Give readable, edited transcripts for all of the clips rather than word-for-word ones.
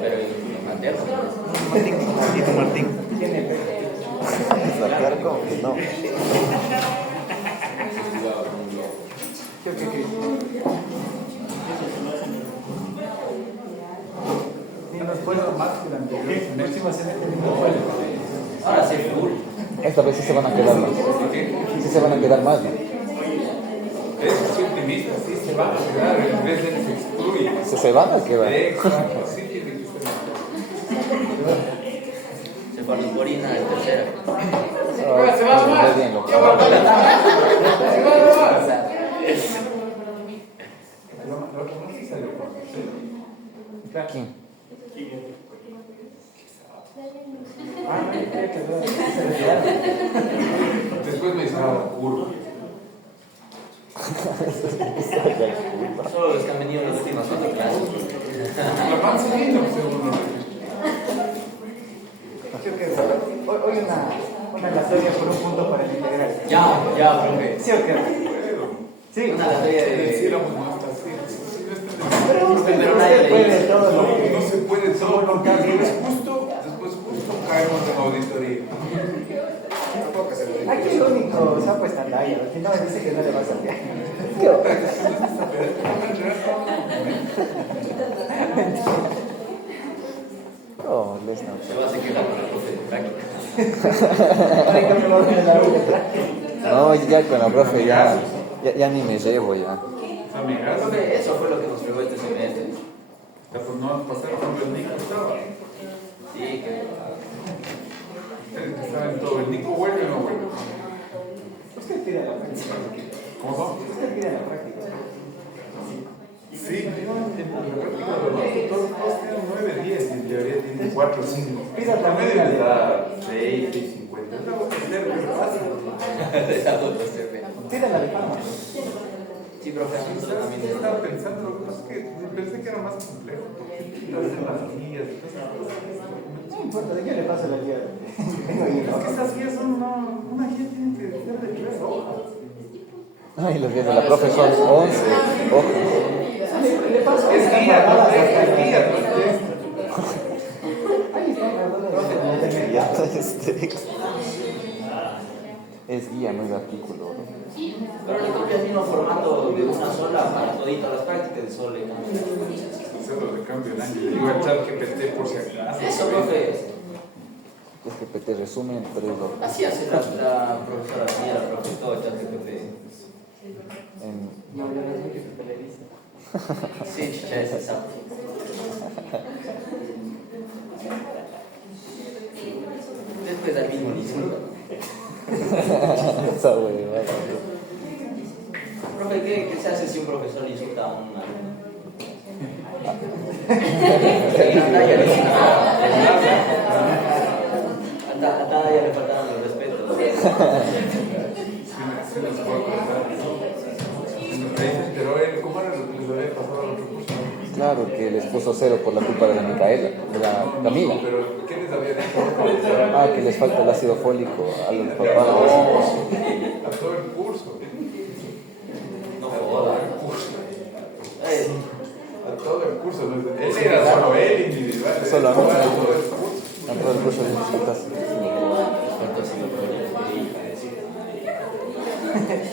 Pero el materno. Martín. Sacar como que no. No esfuerzo más que el anterior. Máximo se mete en un juego. Ahora sí, full. Esta vez sí se van a quedar más. Sí se van a quedar más, ¿no? Es optimista, sí se van a quedar, en vez de se excluye. Se van a quedar. Exacto, sí tiene que ser. Se fue a Lucorina de tercera. Se va más. Bien, loco. ¿Quién? Después me estaba curva. Solo los que han venido las últimas 4 clases. La van siguiendo, seguro. Hoy una aleatoria por un punto para el integral. Ya, profe. ¿Sí o qué? Sí. Una aleatoria de... Hiciéramos más fácil. Pero usted Pero nadie le puede dice. todo lo que... No se puede todo porque después justo caemos en auditoría. Aquí el único sapo está Daya. Si no, me dice que no le va a salir. Oh, Lesnar. Se va a seguir la profe de práctica. Ay, que me lo den en la vida. No, ya con la profe ya ni me llevo ya. Amigas, Profe, eso fue lo que nos pegó este semestre. pues no pasaron cuando el Nico estaba. Sí, que... Ustedes que saben todo, ¿el Nico vuelve o no vuelve? Usted pide la práctica. ¿Cómo? Usted pide la práctica. Sí, en la práctica todos tienen 9, 10 y en teoría tienen 4, 5. Pida La también media la les da 6, 50. Es la voz de ser, ¿qué pasa? Pide la de Palma. Sí, profe, a Sí, nosotros ¿sabes también qué nos estaba pensando? Lo que pasa es que pensé que era más complejo. Porque quitas en las guías y cosas. No importa, ¿de qué le pasa la guía? Tengo ahí, Es que estas guías son una guía tiene que ser de 3 hojas. Ay, los días de la profe son 11 hojas. Le pasa Es guía, no es guía, no es Ahí está, Ya es texto. Es guía, no es artículo. Pero le copia el mismo formato de una sola para toditas las prácticas de solo le cambia. Hacerlo de cambio el año. Le digo al chat que PT por si acaso. Eso, profe, Es que te resumen en 3 hojas. así hace la profesora, así la profesora, ChatGPT. No, yo no sé qué se televisa. Sí, chicha, ese sapo. Después del mismo liceo. Esa huevada. Profe, ¿qué se hace si un profesor insulta a un alumno? A Taya le faltaban los respetos. Sí les puedo contar. Pero él, ¿cómo era lo que les había pasado al otro curso? Claro que les puso 0 por la culpa de la Micaela, de la Camila. Pero ¿qué les había dicho? Ah, que les falta el ácido fólico a los papás. A todo el curso. No joda. A todo el curso. Él era solo él individual. Solo a mí. Todo el curso. A todo el curso de disfrutas.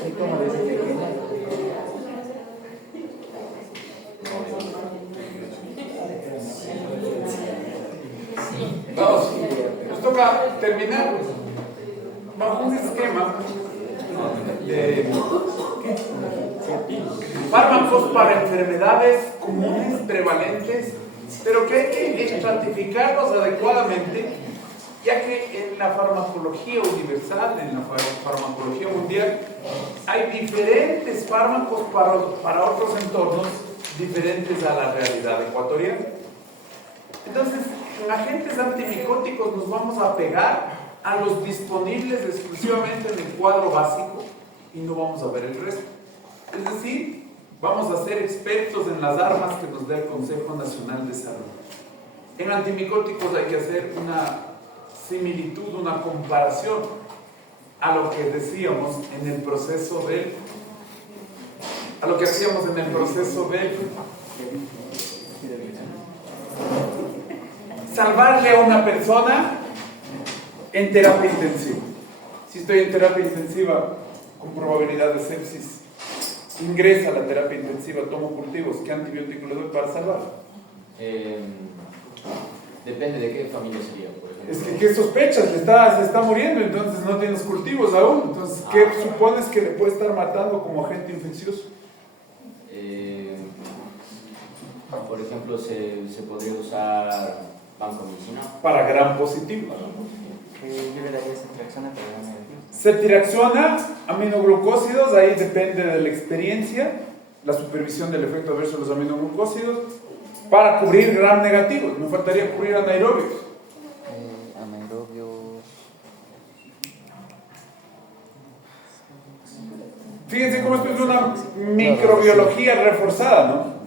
¿Y cómo dice que no? Vamos, nos toca terminar bajo un esquema de fármacos para enfermedades comunes, prevalentes, pero que hay que estratificarlos adecuadamente, ya que en la farmacología universal, en la farmacología mundial, hay diferentes fármacos para otros entornos diferentes a la realidad ecuatoriana. Entonces, en agentes antimicóticos nos vamos a pegar a los disponibles exclusivamente en el cuadro básico y no vamos a ver el resto. Es decir, vamos a ser expertos en las armas que nos da el Consejo Nacional de Salud. En antimicóticos hay que hacer una similitud, una comparación a lo que decíamos en el proceso del a lo que hacíamos en el proceso de salvarle a una persona en terapia intensiva. Si estoy en terapia intensiva con probabilidad de sepsis, ingresa a la terapia intensiva, tomo cultivos, ¿qué antibiótico le doy para salvar? Depende de qué familia sería, por ejemplo. Es que ¿qué sospechas? Se está muriendo, entonces no tienes cultivos aún. Entonces, ¿qué supones que le puede estar matando como agente infeccioso? Por ejemplo, se podría usar vancomicina. Para gram positivo. Yo le daría ceftriaxona, pero no me dio. Ceftriaxona, aminoglucósidos, ahí depende de la experiencia, la supervisión del efecto adverso de los aminoglucósidos, para cubrir gram negativos. Me faltaría cubrir anaerobios. Anaerobios. Fíjense cómo esto es una microbiología reforzada, ¿no?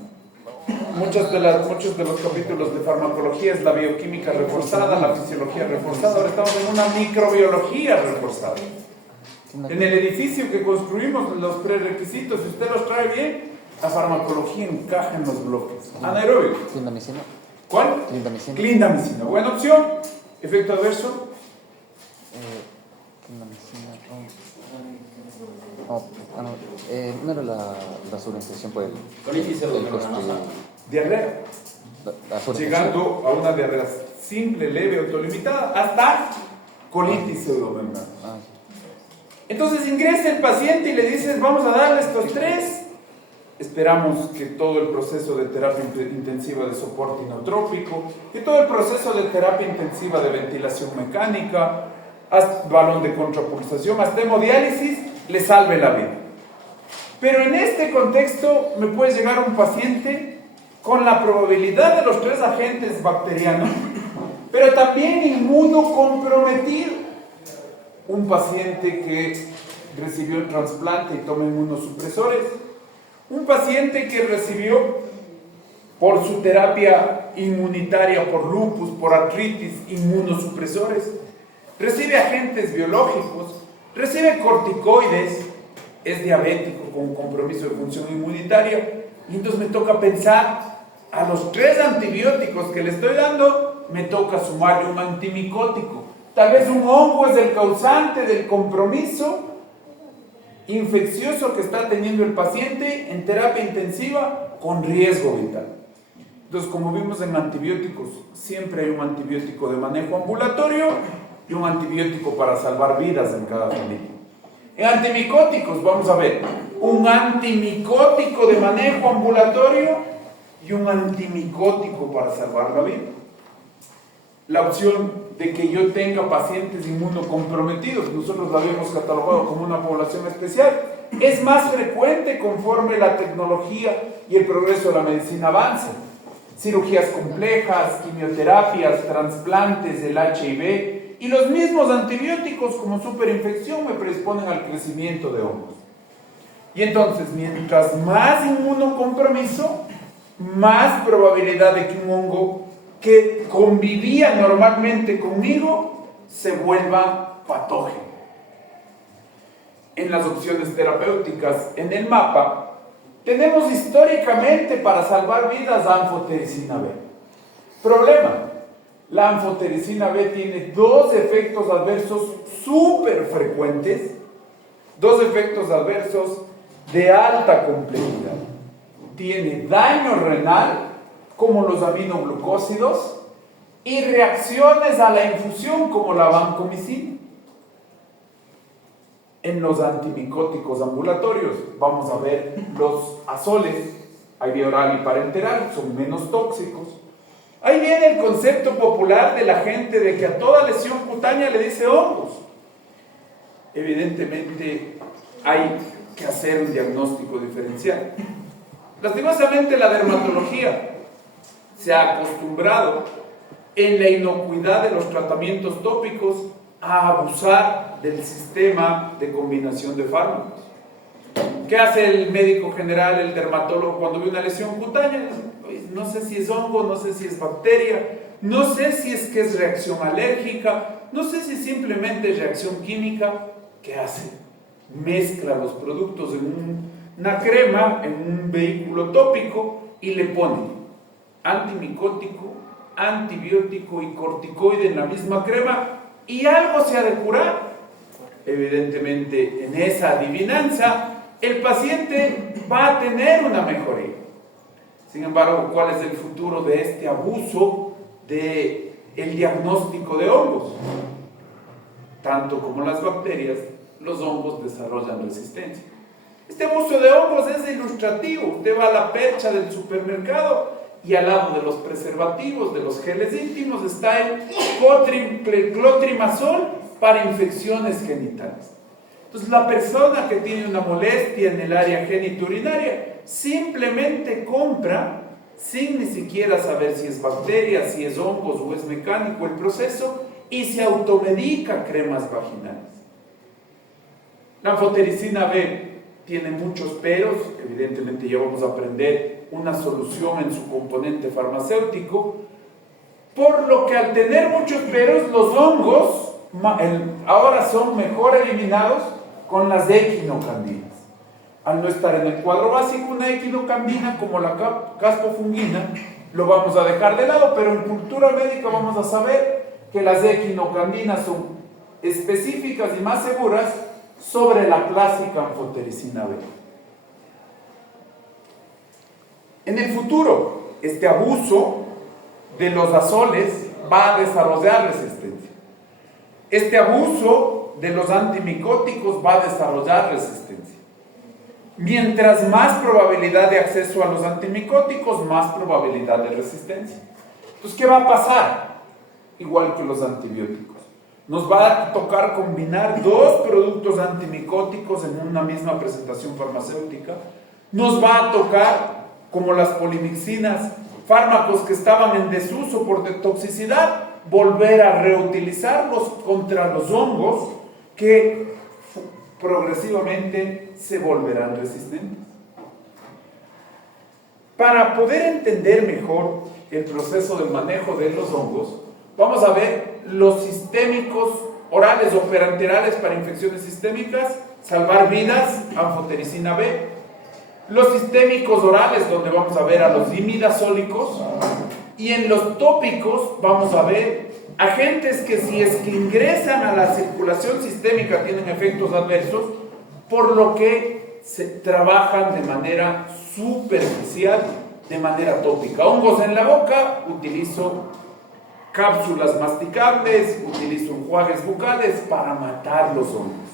Muchos de los capítulos de farmacología es la bioquímica reforzada, la fisiología reforzada. Ahora estamos en una microbiología reforzada. En el edificio que construimos, los prerequisitos, si usted los trae bien, la farmacología encaja en los bloques. Anaerobios. Clindamicina. ¿Cuál? Clindamicina. Clindamicina. Buena opción. Efecto adverso. Clindamicina. No era la sobreinfección por el. Colitis pseudomembranosa. Diarrea. La sobreinfección. Llegando a una diarrea simple, leve, autolimitada, hasta colitis pseudomembranosa. Entonces ingresa el paciente y le dices, vamos a darle estos 3. Esperamos que todo el proceso de terapia intensiva de soporte inotrópico, que todo el proceso de terapia intensiva de ventilación mecánica, balón de contrapulsación, hasta hemodiálisis, le salve la vida. Pero en este contexto me puede llegar un paciente con la probabilidad de los 3 agentes bacterianos, pero también inmunocomprometido. Un paciente que recibió el trasplante y toma inmunosupresores. Un paciente que recibió por su terapia inmunitaria, por lupus, por artritis, inmunosupresores. Recibe agentes biológicos, recibe corticoides, es diabético con compromiso de función inmunitaria. Y entonces me toca pensar, a los 3 antibióticos que le estoy dando, me toca sumarle un antimicótico. Tal vez un hongo es el causante del compromiso infeccioso que está teniendo el paciente en terapia intensiva con riesgo vital. Entonces, como vimos en antibióticos, siempre hay un antibiótico de manejo ambulatorio y un antibiótico para salvar vidas en cada familia. En antimicóticos, vamos a ver, un antimicótico de manejo ambulatorio y un antimicótico para salvar la vida. La opción de que yo tenga pacientes inmunocomprometidos, nosotros la habíamos catalogado como una población especial, es más frecuente conforme la tecnología y el progreso de la medicina avanza. Cirugías complejas, quimioterapias, trasplantes del HIV y los mismos antibióticos como superinfección me predisponen al crecimiento de hongos. Y entonces, mientras más inmunocompromiso, más probabilidad de que un hongo que convivía normalmente conmigo se vuelva patógeno. En las opciones terapéuticas en el mapa tenemos históricamente para salvar vidas anfotericina B. Problema: la anfotericina B tiene 2 efectos adversos súper frecuentes, 2 efectos adversos de alta complejidad. Tiene daño renal, como los aminoglucósidos, y reacciones a la infusión, como la vancomicina. En los antimicóticos ambulatorios, vamos a ver los azoles, hay bioral y parenteral, son menos tóxicos. Ahí viene el concepto popular de la gente de que a toda lesión cutánea le dice hongos. Evidentemente, hay que hacer un diagnóstico diferencial. Lastimosamente, la dermatología se ha acostumbrado en la inocuidad de los tratamientos tópicos a abusar del sistema de combinación de fármacos. ¿Qué hace el médico general, el dermatólogo, cuando ve una lesión cutánea? No sé si es hongo, no sé si es bacteria, no sé si es que es reacción alérgica, no sé si simplemente es reacción química. ¿Qué hace? Mezcla los productos en una crema en un vehículo tópico y le ponen antimicótico, antibiótico y corticoide en la misma crema y algo se ha de curar. Evidentemente, en esa adivinanza, el paciente va a tener una mejoría. Sin embargo, ¿cuál es el futuro de este abuso del diagnóstico de hongos? Tanto como las bacterias, los hongos desarrollan resistencia. Este abuso de hongos es ilustrativo. Usted va a la percha del supermercado y al lado de los preservativos, de los geles íntimos, está el clotrimazol para infecciones genitales. Entonces, la persona que tiene una molestia en el área genitourinaria simplemente compra, sin ni siquiera saber si es bacteria, si es hongos o es mecánico el proceso, y se automedica cremas vaginales. La anfotericina B tiene muchos peros, evidentemente ya vamos a aprender una solución en su componente farmacéutico, por lo que al tener muchos peros, los hongos ahora son mejor eliminados con las equinocandinas. Al no estar en el cuadro básico, una equinocandina como la caspofungina lo vamos a dejar de lado, pero en cultura médica vamos a saber que las equinocandinas son específicas y más seguras sobre la clásica anfotericina B. En el futuro, este abuso de los azoles va a desarrollar resistencia. Este abuso de los antimicóticos va a desarrollar resistencia. Mientras más probabilidad de acceso a los antimicóticos, más probabilidad de resistencia. Entonces, ¿qué va a pasar? Igual que los antibióticos. Nos va a tocar combinar dos productos antimicóticos en una misma presentación farmacéutica. Nos va a tocar, como las polimixinas, fármacos que estaban en desuso por toxicidad, volver a reutilizarlos contra los hongos que progresivamente se volverán resistentes. Para poder entender mejor el proceso del manejo de los hongos, vamos a ver los sistémicos orales o peranterales para infecciones sistémicas, salvar vidas, anfotericina B. Los sistémicos orales, donde vamos a ver a los imidazólicos, y en los tópicos vamos a ver agentes que, si es que ingresan a la circulación sistémica, tienen efectos adversos, por lo que se trabajan de manera superficial, de manera tópica. Hongos en la boca, utilizo cápsulas masticables, utilizo enjuagues bucales para matar los hongos.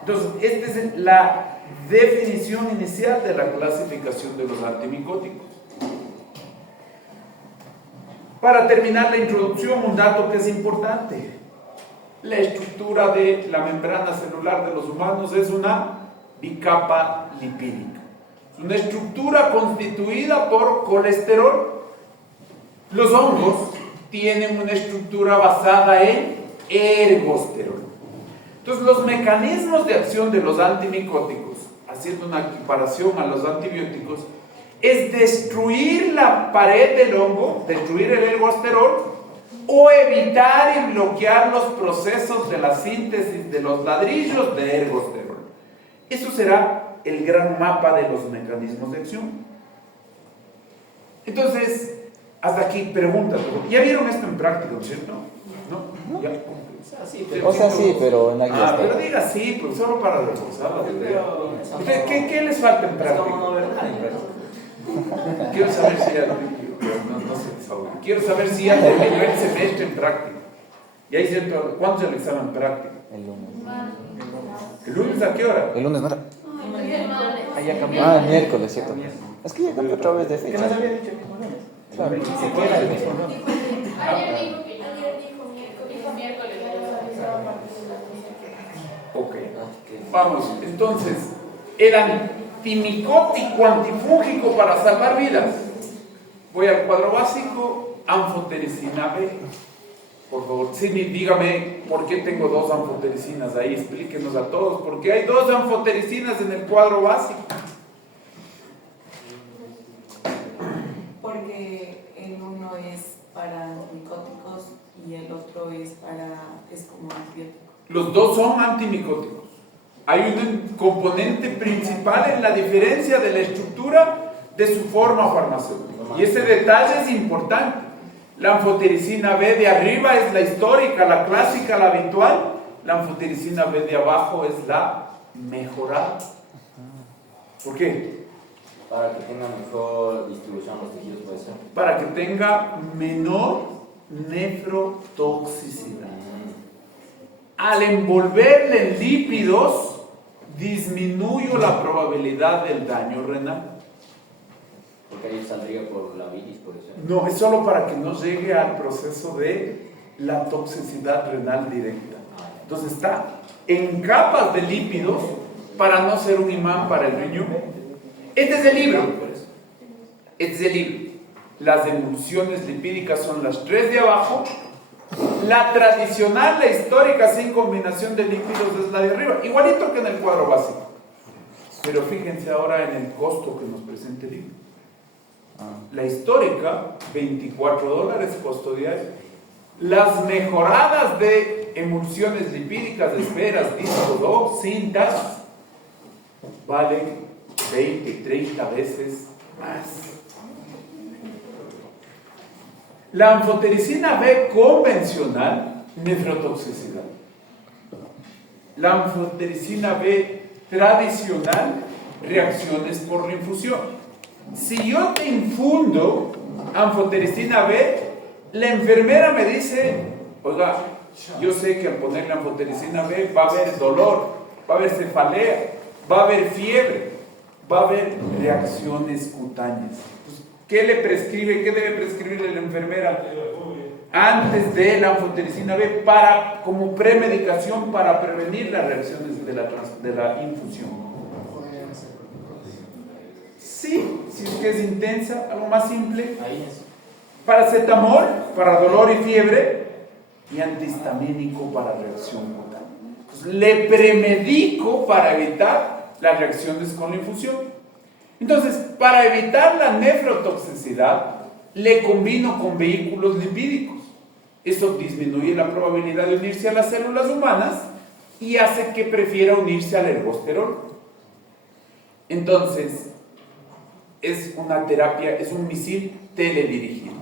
Entonces, esta es la definición inicial de la clasificación de los antimicóticos. Para terminar la introducción, un dato que es importante. La estructura de la membrana celular de los humanos es una bicapa lipídica. Es una estructura constituida por colesterol. Los hongos tienen una estructura basada en ergosterol. Entonces, los mecanismos de acción de los antimicóticos, haciendo una equiparación a los antibióticos, es destruir la pared del hongo, destruir el ergosterol, o evitar y bloquear los procesos de la síntesis de los ladrillos de ergosterol. Eso será el gran mapa de los mecanismos de acción. Entonces, hasta aquí preguntas. ¿Ya vieron esto en práctica, cierto? ¿No? ¿Ya? O sea, sí, pero no hay pero diga sí, pues solo para reforzar la idea. ¿Qué les falta en práctica? Quiero saber si ya quiero saber si ya terminó el semestre en práctica. Y ahí siento, ¿cuánto es el examen práctico? El lunes. ¿El lunes a qué hora? El lunes no era. Ahí ya cambió. Ah, el miércoles, cierto. Es que ya cambió otra vez de ¿Qué fecha. nos había dicho el mismo lunes? Claro. Si fuera el mismo lunes. Ayer dijo miércoles. Ok. Vamos, entonces, el antimicótico antifúngico para salvar vidas. Voy al cuadro básico, anfotericina B. Por favor, sí, dígame por qué tengo dos anfotericinas ahí, explíquenos a todos, ¿por qué hay dos anfotericinas en el cuadro básico? Porque el uno es para antimicóticos y el otro es como antibiótico. Los dos son antimicóticos. Hay un componente principal en la diferencia de la estructura de su forma farmacéutica. Y ese detalle es importante. La anfotericina B de arriba es la histórica, la clásica, la habitual. La anfotericina B de abajo es la mejorada. ¿Por qué? Para que tenga mejor distribución los tejidos, puede ser. Para que tenga menor nefrotoxicidad. Al envolverle en lípidos, disminuyo la probabilidad del daño renal. Porque ahí saldría por la bilis, por eso. No, es solo para que no llegue al proceso de la toxicidad renal directa. Entonces está en capas de lípidos para no ser un imán para el riñón. Este es el libro. Este es el libro. Las emulsiones lipídicas son las 3 de abajo. La tradicional, la histórica sin combinación de lípidos es la de arriba. Igualito que en el cuadro básico. Pero fíjense ahora en el costo que nos presenta el libro. La histórica, $24 costo diario. Las mejoradas de emulsiones lipídicas, de esferas, discos o cintas, valen 20, 30 veces más. La anfotericina B convencional, nefrotoxicidad. La anfotericina B tradicional, reacciones por reinfusión. Si yo te infundo anfotericina B, la enfermera me dice, oiga, yo sé que al ponerle anfotericina B va a haber dolor, va a haber cefalea, va a haber fiebre, va a haber reacciones cutáneas. Pues, ¿qué le prescribe? ¿Qué debe prescribirle la enfermera antes de la anfotericina B como premedicación para prevenir las reacciones de la infusión? Sí, si es que es intensa, algo más simple. Paracetamol para dolor y fiebre y antihistamínico para reacción cutánea. Entonces, le premedico para evitar las reacciones con la infusión. Entonces, para evitar la nefrotoxicidad, le combino con vehículos lipídicos. Eso disminuye la probabilidad de unirse a las células humanas y hace que prefiera unirse al ergosterol. Entonces, es una terapia, es un misil teledirigido.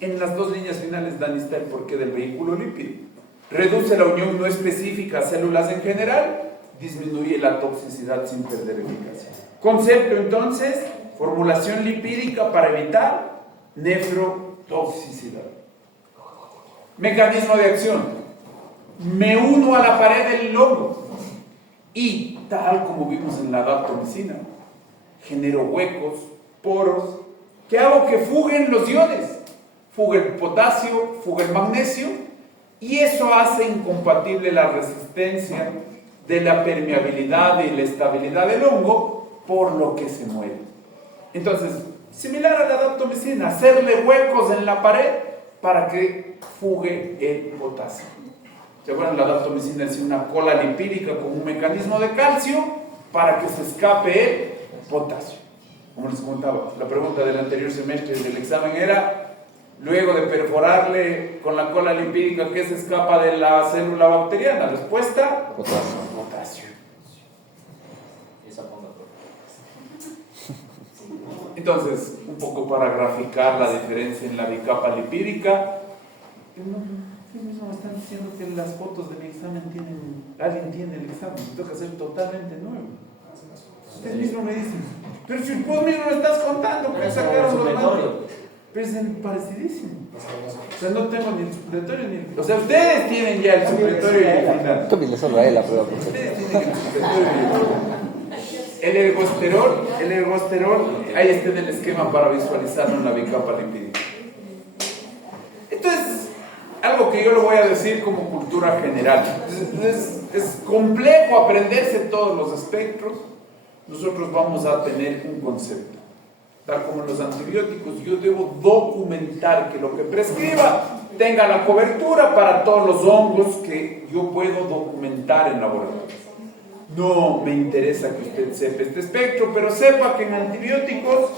En las dos líneas finales dan está el porqué del vehículo lipídico. Reduce la unión no específica a células en general, disminuye la toxicidad sin perder eficacia. Concepto entonces, formulación lipídica para evitar nefrotoxicidad. Mecanismo de acción. Me uno a la pared del lobo y, tal como vimos en la daptomicina, genero huecos, poros, que hago que fuguen los iones, fuga el potasio, fuga el magnesio, y eso hace incompatible la resistencia de la permeabilidad y la estabilidad del hongo, por lo que se muere. Entonces, similar a la daptomicina, hacerle huecos en la pared para que fugue el potasio. ¿Se acuerdan? La daptomicina es una cola lipídica con un mecanismo de calcio para que se escape el potasio. Como les contaba, la pregunta del anterior semestre del examen era, luego de perforarle con la cola lipídica, ¿qué se escapa de la célula bacteriana? Respuesta, potasio. Entonces, un poco para graficar la diferencia en la bicapa lipídica, mismo me están diciendo que las fotos de mi examen alguien tiene el examen, me toca hacer totalmente nuevo. Ustedes mismos me dicen, pero si vos mismo me estás contando que sacaron los datos. Pero es parecidísimo. O sea, no tengo ni el supletorio ni el... O sea, ustedes tienen ya el supletorio y el final. Tómile solo a él la prueba. Ustedes tienen el supletorio y el ergosterol, ahí está en el esquema para visualizarlo en la bicapa lipídica. Entonces, algo que yo lo voy a decir como cultura general. Es complejo aprenderse todos los espectros. Nosotros vamos a tener un concepto. Tal como en los antibióticos, yo debo documentar que lo que prescriba tenga la cobertura para todos los hongos que yo puedo documentar en laboratorio. No me interesa que usted sepa este espectro, pero sepa que en antibióticos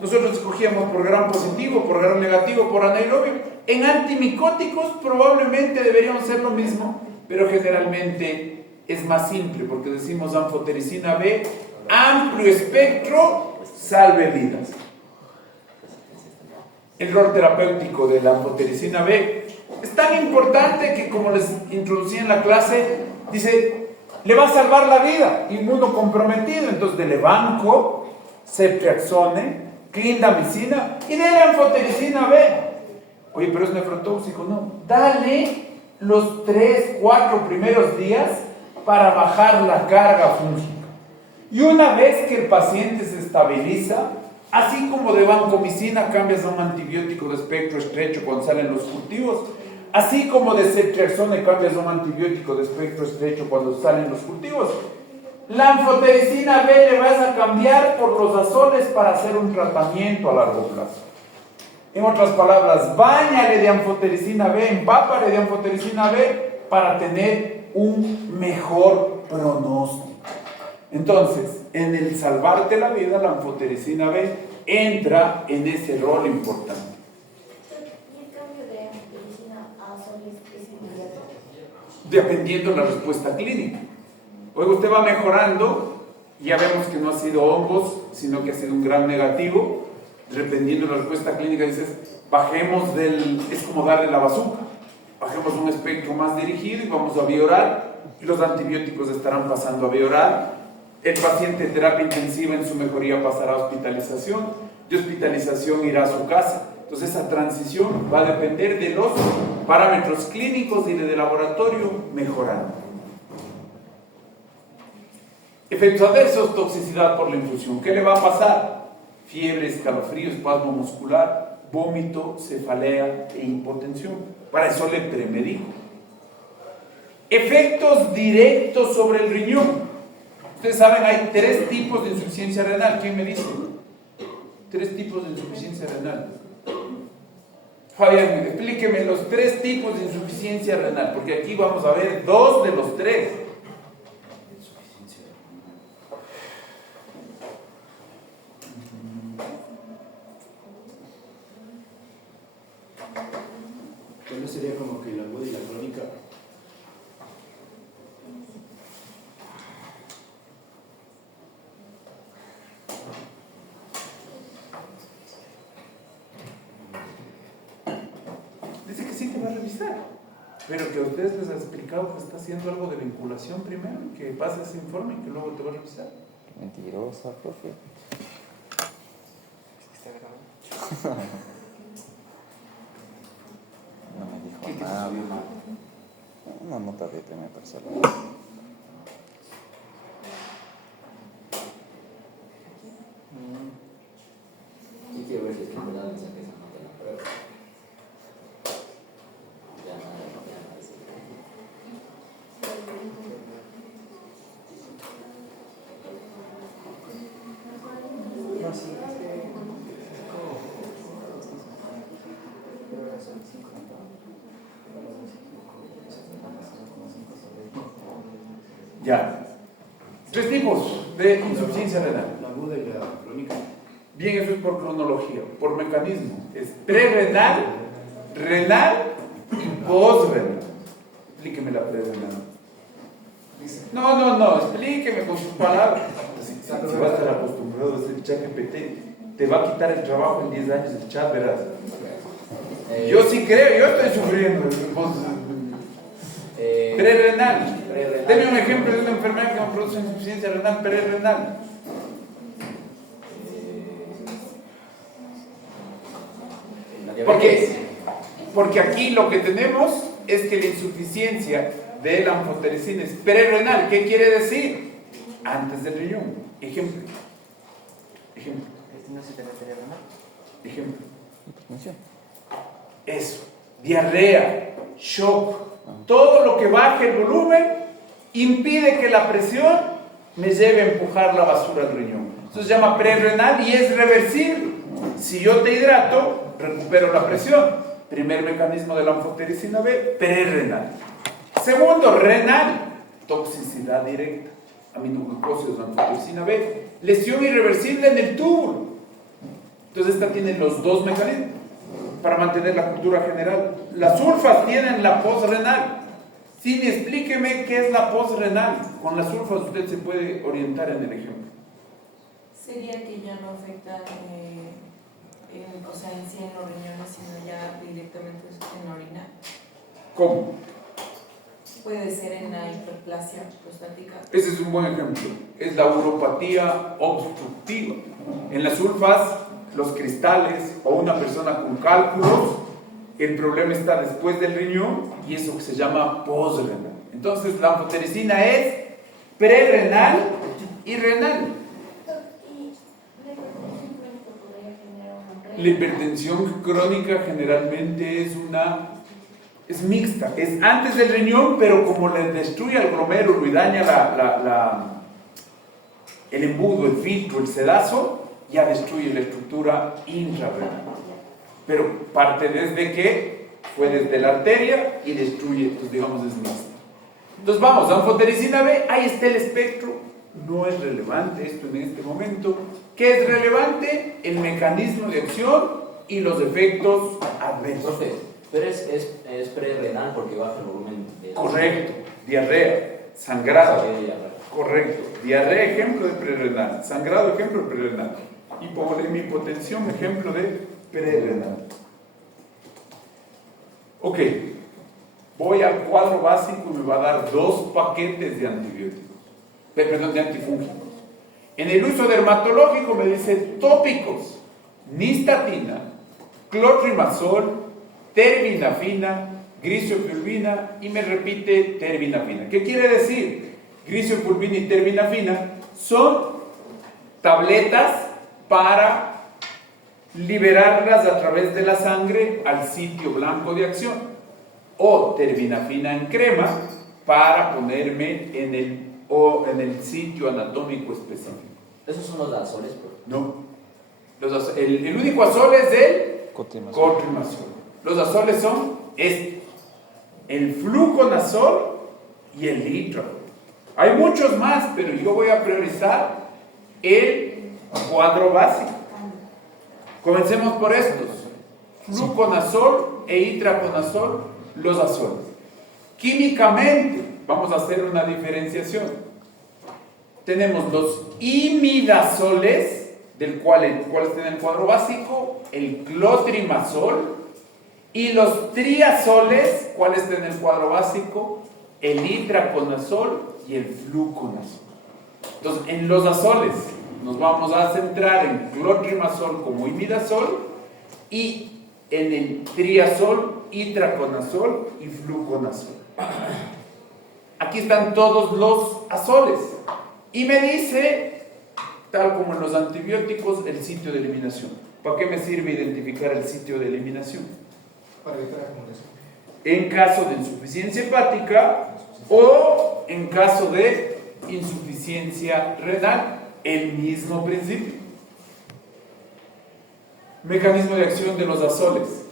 nosotros escogíamos por gram positivo, por gram negativo, por anaerobio. En antimicóticos probablemente deberíamos ser lo mismo, pero generalmente es más simple, porque decimos anfotericina B, amplio espectro, salve vidas. El rol terapéutico de la anfotericina B es tan importante que, como les introducí en la clase, dice, le va a salvar la vida, inmunocomprometido. Entonces, dele banco, ceftriaxone, clindamicina y dele anfotericina B. Oye, pero es nefrotóxico. No, dale los 3, 4 primeros días para bajar la carga fúngica. Y una vez que el paciente se estabiliza, así como de vancomicina cambias a un antibiótico de espectro estrecho cuando salen los cultivos, así como de ceftriaxone cambias a un antibiótico de espectro estrecho cuando salen los cultivos, la anfotericina B le vas a cambiar por los azoles para hacer un tratamiento a largo plazo. En otras palabras, báñale de anfotericina B, empápale de anfotericina B para tener un mejor pronóstico. Entonces, en el salvarte la vida, la anfotericina B entra en ese rol importante. ¿Y el cambio de anfotericina a azoles es inmediato? Dependiendo de la respuesta clínica. Luego usted va mejorando, ya vemos que no ha sido hongos, sino que ha sido un gran negativo. Dependiendo de la respuesta clínica, dices, bajemos es como darle la bazuca, bajemos un espectro más dirigido y vamos a vía oral, y los antibióticos estarán pasando a vía oral. El paciente de terapia intensiva en su mejoría pasará a hospitalización, de hospitalización irá a su casa. Entonces esa transición va a depender de los parámetros clínicos y de laboratorio mejorando. Efectos adversos, toxicidad por la infusión. ¿Qué le va a pasar? Fiebre, escalofrío, espasmo muscular, vómito, cefalea e hipotensión. Para eso le premedico. Efectos directos sobre el riñón. Ustedes saben, hay 3 tipos de insuficiencia renal. ¿Quién me dice? 3 tipos de insuficiencia renal. Fabián, explíqueme los 3 tipos de insuficiencia renal, porque aquí vamos a ver 2 de los 3. ¿No sería como que la aguda y la crónica? Dice que sí te va a revisar, pero que a ustedes les ha explicado que está haciendo algo de vinculación primero, que pase ese informe y que luego te va a revisar. Mentirosa, profe. No me dijo nada. Una nota de tema personal. Sí, quiero ver si es que en verdad me saqué esa nota en la prueba. Ya no. Ya. 3 tipos de insuficiencia renal. La aguda y la crónica. Bien, eso es por cronología, por mecanismo. Es prerrenal, renal y posrenal. Explíqueme la prerrenal. No, explíqueme con sus palabras. Si vas a estar acostumbrado a hacer ChatGPT, te va a quitar el trabajo en 10 años el chat, verás. Yo sí creo, yo estoy sufriendo. Prerrenal. Deme un ejemplo de una enfermedad que me produce insuficiencia renal prerrenal. Porque aquí lo que tenemos es que la insuficiencia de la anfotericina es prerrenal. ¿Qué quiere decir? Antes del riñón. Ejemplo. ¿No se te metería renal? Ejemplo. Eso. Diarrea, shock. Todo lo que baje el volumen impide que la presión me lleve a empujar la basura al riñón. Eso se llama prerrenal y es reversible. Si yo te hidrato, recupero la presión. Primer mecanismo de la anfotericina B, prerrenal. Segundo, renal, toxicidad directa. Aminoglucósidos, anfotericina B, lesión irreversible en el túbulo. Entonces esta tiene los 2 mecanismos para mantener la cultura general. Las sulfas tienen la posrenal. Cine, explíqueme qué es la postrenal. Con las sulfas usted se puede orientar en el ejemplo. Sería que ya no afecta, o sea, en sí en los riñones, sino ya directamente en la orina. ¿Cómo? Puede ser en la hiperplasia prostática. Ese es un buen ejemplo. Es la uropatía obstructiva. En las sulfas, los cristales o una persona con cálculos, el problema está después del riñón y eso que se llama posrenal. Entonces la anfotericina es prerrenal y renal. La hipertensión crónica generalmente es mixta, es antes del riñón, pero como le destruye al glomérulo y daña el embudo, el filtro, el sedazo, ya destruye la estructura intrarrenal. Pero parte desde que fue desde la arteria y destruye, entonces digamos es mixta. Entonces vamos, anfotericina B, ahí está el espectro, no es relevante esto en este momento. ¿Qué es relevante? El mecanismo de acción y los efectos adversos. Profe, pero es prerrenal porque baja el volumen de... Correcto, diarrea, sangrado. Diarrea. Correcto, diarrea, ejemplo de prerrenal, sangrado, ejemplo de prerrenal, hipovolemia, hipotensión, ejemplo de prerrenal. Ok, voy al cuadro básico y me va a dar 2 paquetes de antibióticos, de antifúngicos. En el uso dermatológico me dice tópicos, nistatina, clotrimazol, terbinafina, grisofulvina y me repite terbinafina. ¿Qué quiere decir? Grisofulvina y terbinafina son tabletas para liberarlas a través de la sangre al sitio blanco de acción, o terbinafina en crema para ponerme en el sitio anatómico específico. ¿Esos son los azoles, profe? No. El único azol es el Cotrimazol. cotrimazol. Los azoles son el fluconazol y el litracol. Hay muchos más, pero yo voy a priorizar el cuadro básico. Comencemos por estos: fluconazol e itraconazol, los azoles. Químicamente, vamos a hacer una diferenciación. Tenemos los imidazoles, cuáles están en el cuadro básico, el clotrimazol, y los triazoles, ¿cuáles están en el cuadro básico? El itraconazol y el fluconazol. Entonces, en los azoles nos vamos a centrar en clotrimazol como imidazol y en el triazol, itraconazol y fluconazol. Aquí están todos los azoles y me dice, tal como en los antibióticos, el sitio de eliminación. ¿Para qué me sirve identificar el sitio de eliminación? Para evitar acumulación. En caso de insuficiencia hepática o en caso de insuficiencia renal, el mismo principio. Mecanismo de acción de los azoles: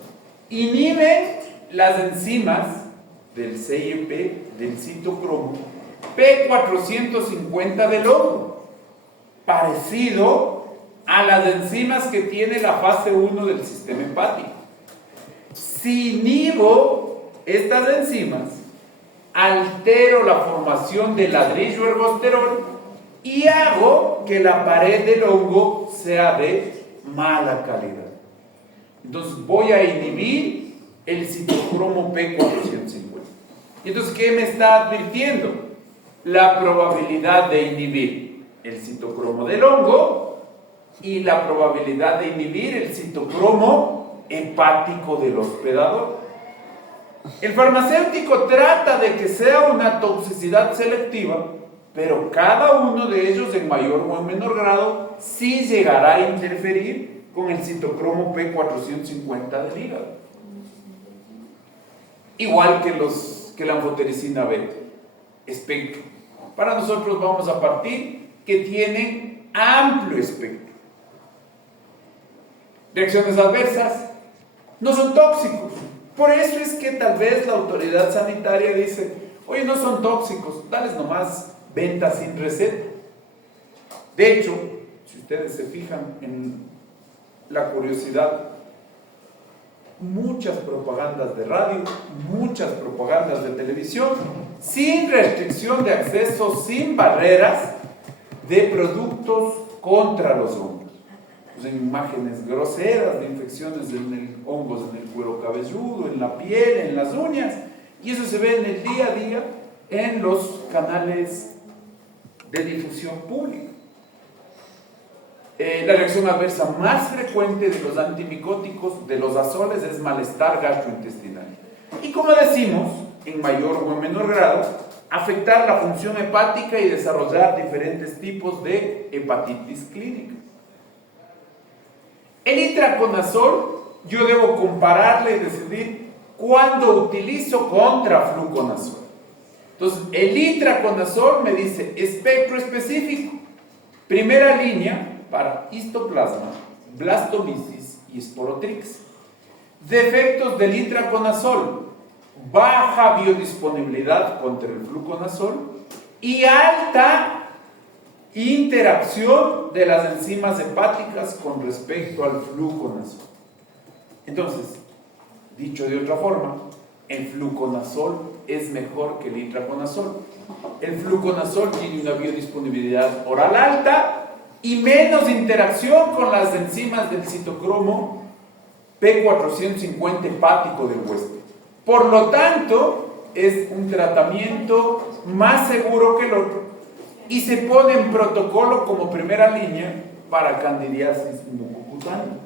inhiben las enzimas del CIP, del citocromo P450 del hongo, parecido a las enzimas que tiene la fase 1 del sistema hepático. Si inhibo estas enzimas, altero la formación del ladrillo ergosterol y hago que la pared del hongo sea de mala calidad. Entonces voy a inhibir el citocromo P450. Y entonces, ¿qué me está advirtiendo? La probabilidad de inhibir el citocromo del hongo y la probabilidad de inhibir el citocromo hepático del hospedador. El farmacéutico trata de que sea una toxicidad selectiva, pero cada uno de ellos, en mayor o en menor grado, sí llegará a interferir con el citocromo P450 del hígado. Igual que la anfotericina B. Espectro. Para nosotros vamos a partir que tienen amplio espectro. Reacciones adversas, no son tóxicos. Por eso es que tal vez la autoridad sanitaria dice: oye, no son tóxicos, dales nomás venta sin receta. De hecho, si ustedes se fijan en la curiosidad muchas propagandas de radio, muchas propagandas de televisión, sin restricción de acceso, sin barreras, de productos contra los hongos. Pues imágenes groseras de infecciones de hongos en el cuero cabelludo, en la piel, en las uñas, y eso se ve en el día a día en los canales de difusión pública. La reacción adversa más frecuente de los antimicóticos, de los azoles, es malestar gastrointestinal. Y como decimos, en mayor o en menor grado, afectar la función hepática y desarrollar diferentes tipos de hepatitis clínica. El itraconazol, yo debo compararle y decidir cuándo utilizo contra fluconazol. Entonces, el itraconazol me dice espectro específico. Primera línea para histoplasma, blastomisis y sporotrix. Defectos del itraconazol: baja biodisponibilidad contra el fluconazol y alta interacción de las enzimas hepáticas con respecto al fluconazol. Entonces, dicho de otra forma, el fluconazol es mejor que el itraconazol. El fluconazol tiene una biodisponibilidad oral alta y menos interacción con las enzimas del citocromo P450 hepático del huésped. Por lo tanto, es un tratamiento más seguro que el otro y se pone en protocolo como primera línea para candidiasis mucocutánea.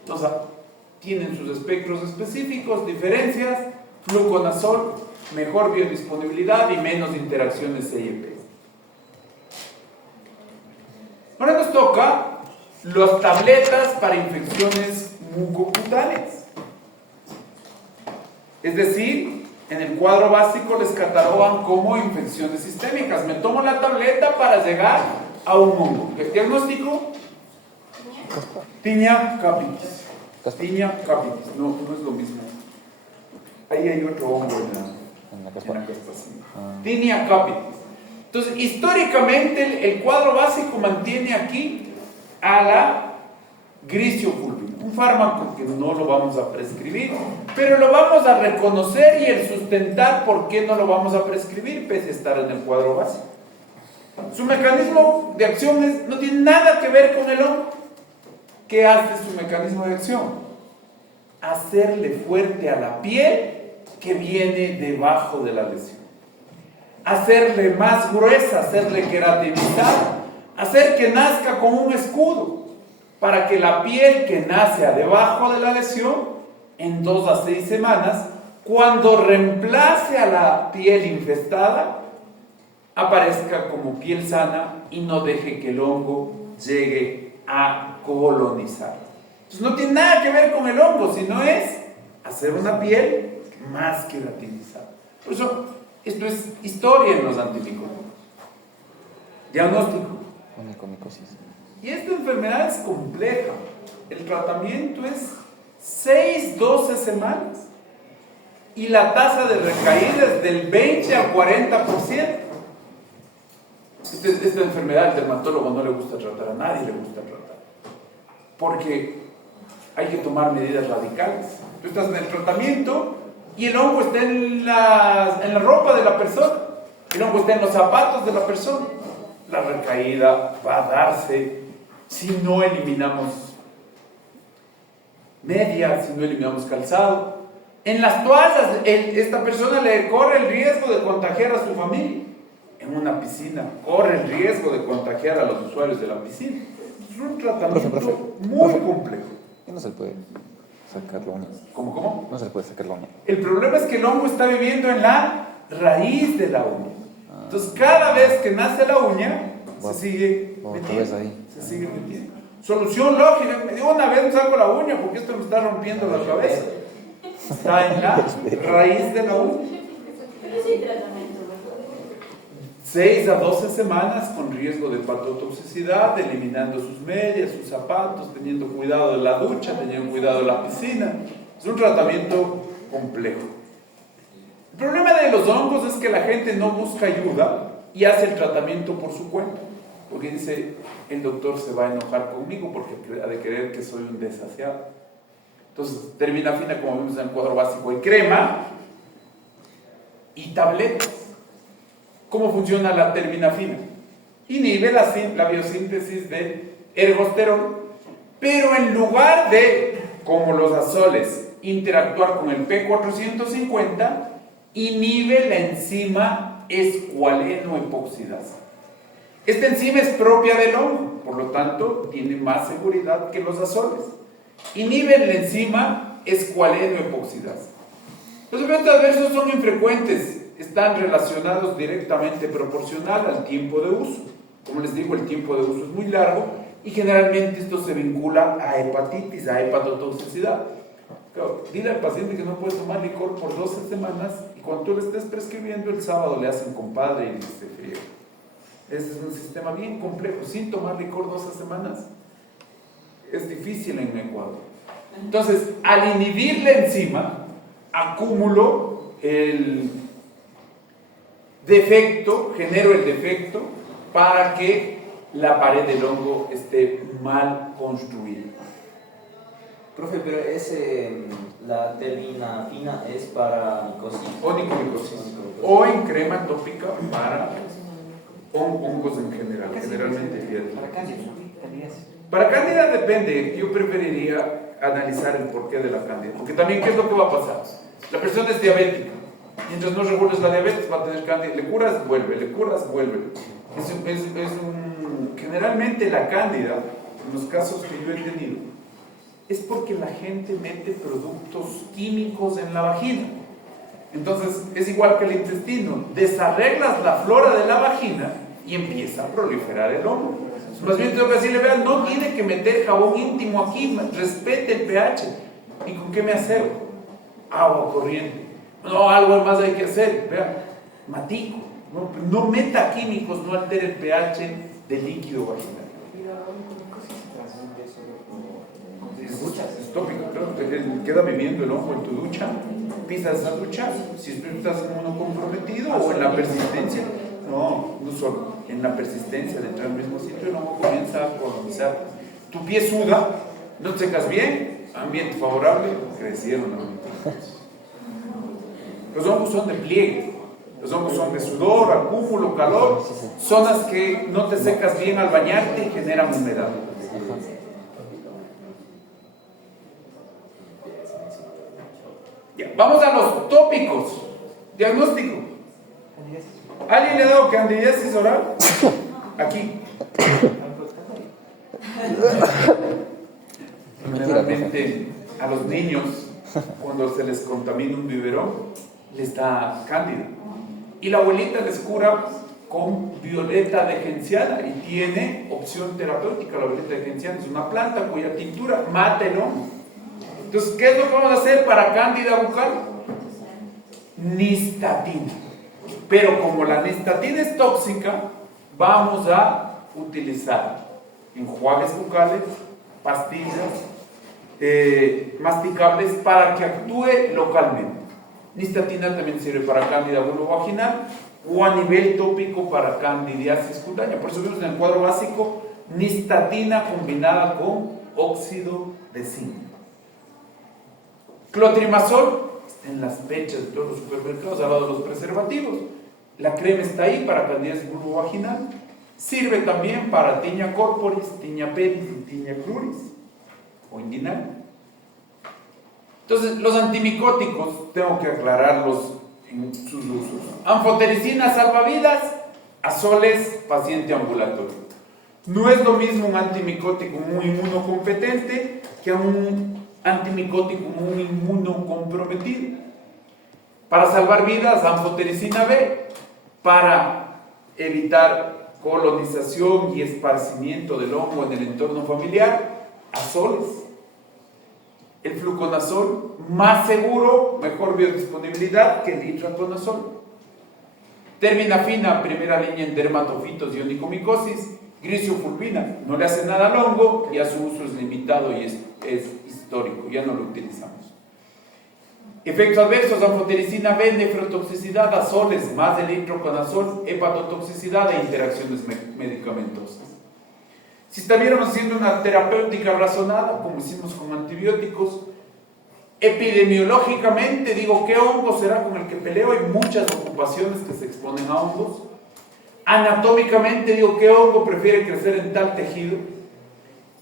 Entonces, tienen sus espectros específicos, diferencias: fluconazol, mejor biodisponibilidad y menos interacciones CIP. Ahora nos toca las tabletas para infecciones mucocutáneas. Es decir, en el cuadro básico les catalogan como infecciones sistémicas. Me tomo la tableta para llegar a un hongo. ¿El diagnóstico? Tinea capitis. Tinea capitis. No es lo mismo. Ahí hay otro hongo en la caspa. Tinea capitis. Entonces, históricamente el cuadro básico mantiene aquí a la Griseofulvina, un fármaco que no lo vamos a prescribir, pero lo vamos a reconocer y el sustentar por qué no lo vamos a prescribir pese a estar en el cuadro básico. Su mecanismo de acción no tiene nada que ver con el hongo. ¿Qué hace su mecanismo de acción? Hacerle fuerte a la piel que viene debajo de la lesión, hacerle más gruesa, hacerle queratinizar, hacer que nazca como un escudo, para que la piel que nace debajo de la lesión, en 2 a 6 semanas, cuando reemplace a la piel infestada, aparezca como piel sana y no deje que el hongo llegue a colonizar. Entonces no tiene nada que ver con el hongo, sino es hacer una piel más queratinizada. Por eso, esto es historia en los antimicóticos. Diagnóstico: onicomicosis. Y esta enfermedad es compleja. El tratamiento es 6-12 semanas. Y la tasa de recaída es del 20 al 40%. Esta enfermedad al dermatólogo no le gusta tratar, a nadie le gusta tratar. Porque hay que tomar medidas radicales. Tú estás en el tratamiento y el hongo está en la ropa de la persona. El hongo está en los zapatos de la persona. La recaída va a darse si no eliminamos medias, si no eliminamos calzado. En las toallas, esta persona le corre el riesgo de contagiar a su familia. En una piscina, corre el riesgo de contagiar a los usuarios de la piscina. Es un tratamiento muy complejo. Y no se le puede sacar la uña. ¿Cómo? No se le puede sacar la uña. El problema es que el hongo está viviendo en la raíz de la uña. Entonces, cada vez que nace la uña, se sigue metiendo. Se sigue metiendo. Solución lógica: me digo, una vez me saco la uña porque esto me está rompiendo la cabeza. Está en la raíz de la uña. Pero sí, tratamiento, ¿verdad? 6 a 12 semanas con riesgo de hepatotoxicidad, eliminando sus medias, sus zapatos, teniendo cuidado de la ducha, teniendo cuidado de la piscina. Es un tratamiento complejo. El problema de los hongos es que la gente no busca ayuda y hace el tratamiento por su cuenta. Porque dice, el doctor se va a enojar conmigo porque ha de creer que soy un desasiado. Entonces, terminafina, como vimos en el cuadro básico, en crema y tabletas. ¿Cómo funciona la terminafina? Inhibe la biosíntesis de ergosterol, pero en lugar de, como los azoles, interactuar con el P450, inhibe la enzima escualeno epoxidasa. Esta enzima es propia del hongo, por lo tanto, tiene más seguridad que los azoles. Inhibe la enzima escualeno epoxidasa. Los eventos adversos son infrecuentes, están relacionados directamente proporcional al tiempo de uso. Como les digo, el tiempo de uso es muy largo y generalmente esto se vincula a hepatitis, a hepatotoxicidad. Claro, dile al paciente que no puede tomar licor por 12 semanas y cuando tú le estés prescribiendo el sábado le hacen compadre y se friega. Ese es un sistema bien complejo, sin tomar licor 12 semanas. Es difícil en Ecuador. Entonces, al inhibir la enzima, acumulo el defecto, genero el defecto para que la pared del hongo esté mal construida. Profe, pero la terminafina es para micosis. O nicomicosis. O en crema tópica para hongos en general, generalmente piel. Para cándida depende, yo preferiría analizar el porqué de la cándida, porque también ¿qué es lo que va a pasar? La persona es diabética, mientras no regules la diabetes va a tener cándida, le curas, vuelve, le curas, vuelve. Generalmente la cándida, en los casos que yo he tenido, es porque la gente mete productos químicos en la vagina. Entonces es igual que el intestino, desarreglas la flora de la vagina y empieza a proliferar el hongo. Más bien tengo que decirle, vean, no tiene que meter jabón íntimo aquí, respete el pH. ¿Y con qué me aseo? Agua corriente. No, algo más hay que hacer, vean, matico. No meta químicos, no altere el pH del líquido vaginal. Es tópico, claro, te queda viviendo el hongo en tu ducha, pisas esa ducha, si estás inmunocomprometido o en la persistencia. No solo, en la persistencia de entrar al mismo sitio, el hongo comienza a colonizar. Tu pie suda, no te secas bien, ambiente favorable, crecieron. Los hongos son de pliegue, los hongos son de sudor, acúmulo, calor, zonas que no te secas bien al bañarte y generan humedad. Ya, vamos a los tópicos. Diagnóstico. ¿Alguien le ha dado candidiasis oral? Aquí. Generalmente a los niños, cuando se les contamina un biberón, les da cándida. Y la abuelita les cura con violeta de genciana y tiene opción terapéutica. La violeta de genciana es una planta cuya tintura mata el hongo. Entonces, ¿qué es lo que vamos a hacer para cándida bucal? Nistatina. Pero como la nistatina es tóxica, vamos a utilizar enjuagues bucales, pastillas, masticables para que actúe localmente. Nistatina también sirve para cándida vulvovaginal o a nivel tópico para candidiasis cutánea. Por eso vemos en el cuadro básico nistatina combinada con óxido de zinc. Clotrimazol está en las pechas de todos los supermercados al lado de los preservativos. La crema está ahí para candidiasis vulvovaginal. Sirve también para tiña corporis, tiña pedis y tiña cruris o inguinal. Entonces, los antimicóticos tengo que aclararlos en sus usos. Anfotericina salvavidas, azoles, paciente ambulatorio. No es lo mismo un antimicótico muy inmunocompetente que un antimicótico muy inmunocomprometido. Para salvar vidas, anfotericina B, para evitar colonización y esparcimiento del hongo en el entorno familiar, azoles. El fluconazol, más seguro, mejor biodisponibilidad que el itraconazol. Terminafina, primera línea en dermatofitos y onicomicosis. Grisiofulvina, no le hace nada al hongo, ya su uso es limitado y es histórico, ya no lo utilizamos. Efectos adversos: anfotericina B, nefrotoxicidad, azoles, más del itraconazol, hepatotoxicidad e interacciones medicamentosas. Si estuviéramos haciendo una terapéutica razonada, como hicimos con antibióticos, Epidemiológicamente, digo, ¿qué hongo será con el que peleo? Hay muchas ocupaciones que se exponen a hongos. Anatómicamente, digo, ¿qué hongo prefiere crecer en tal tejido?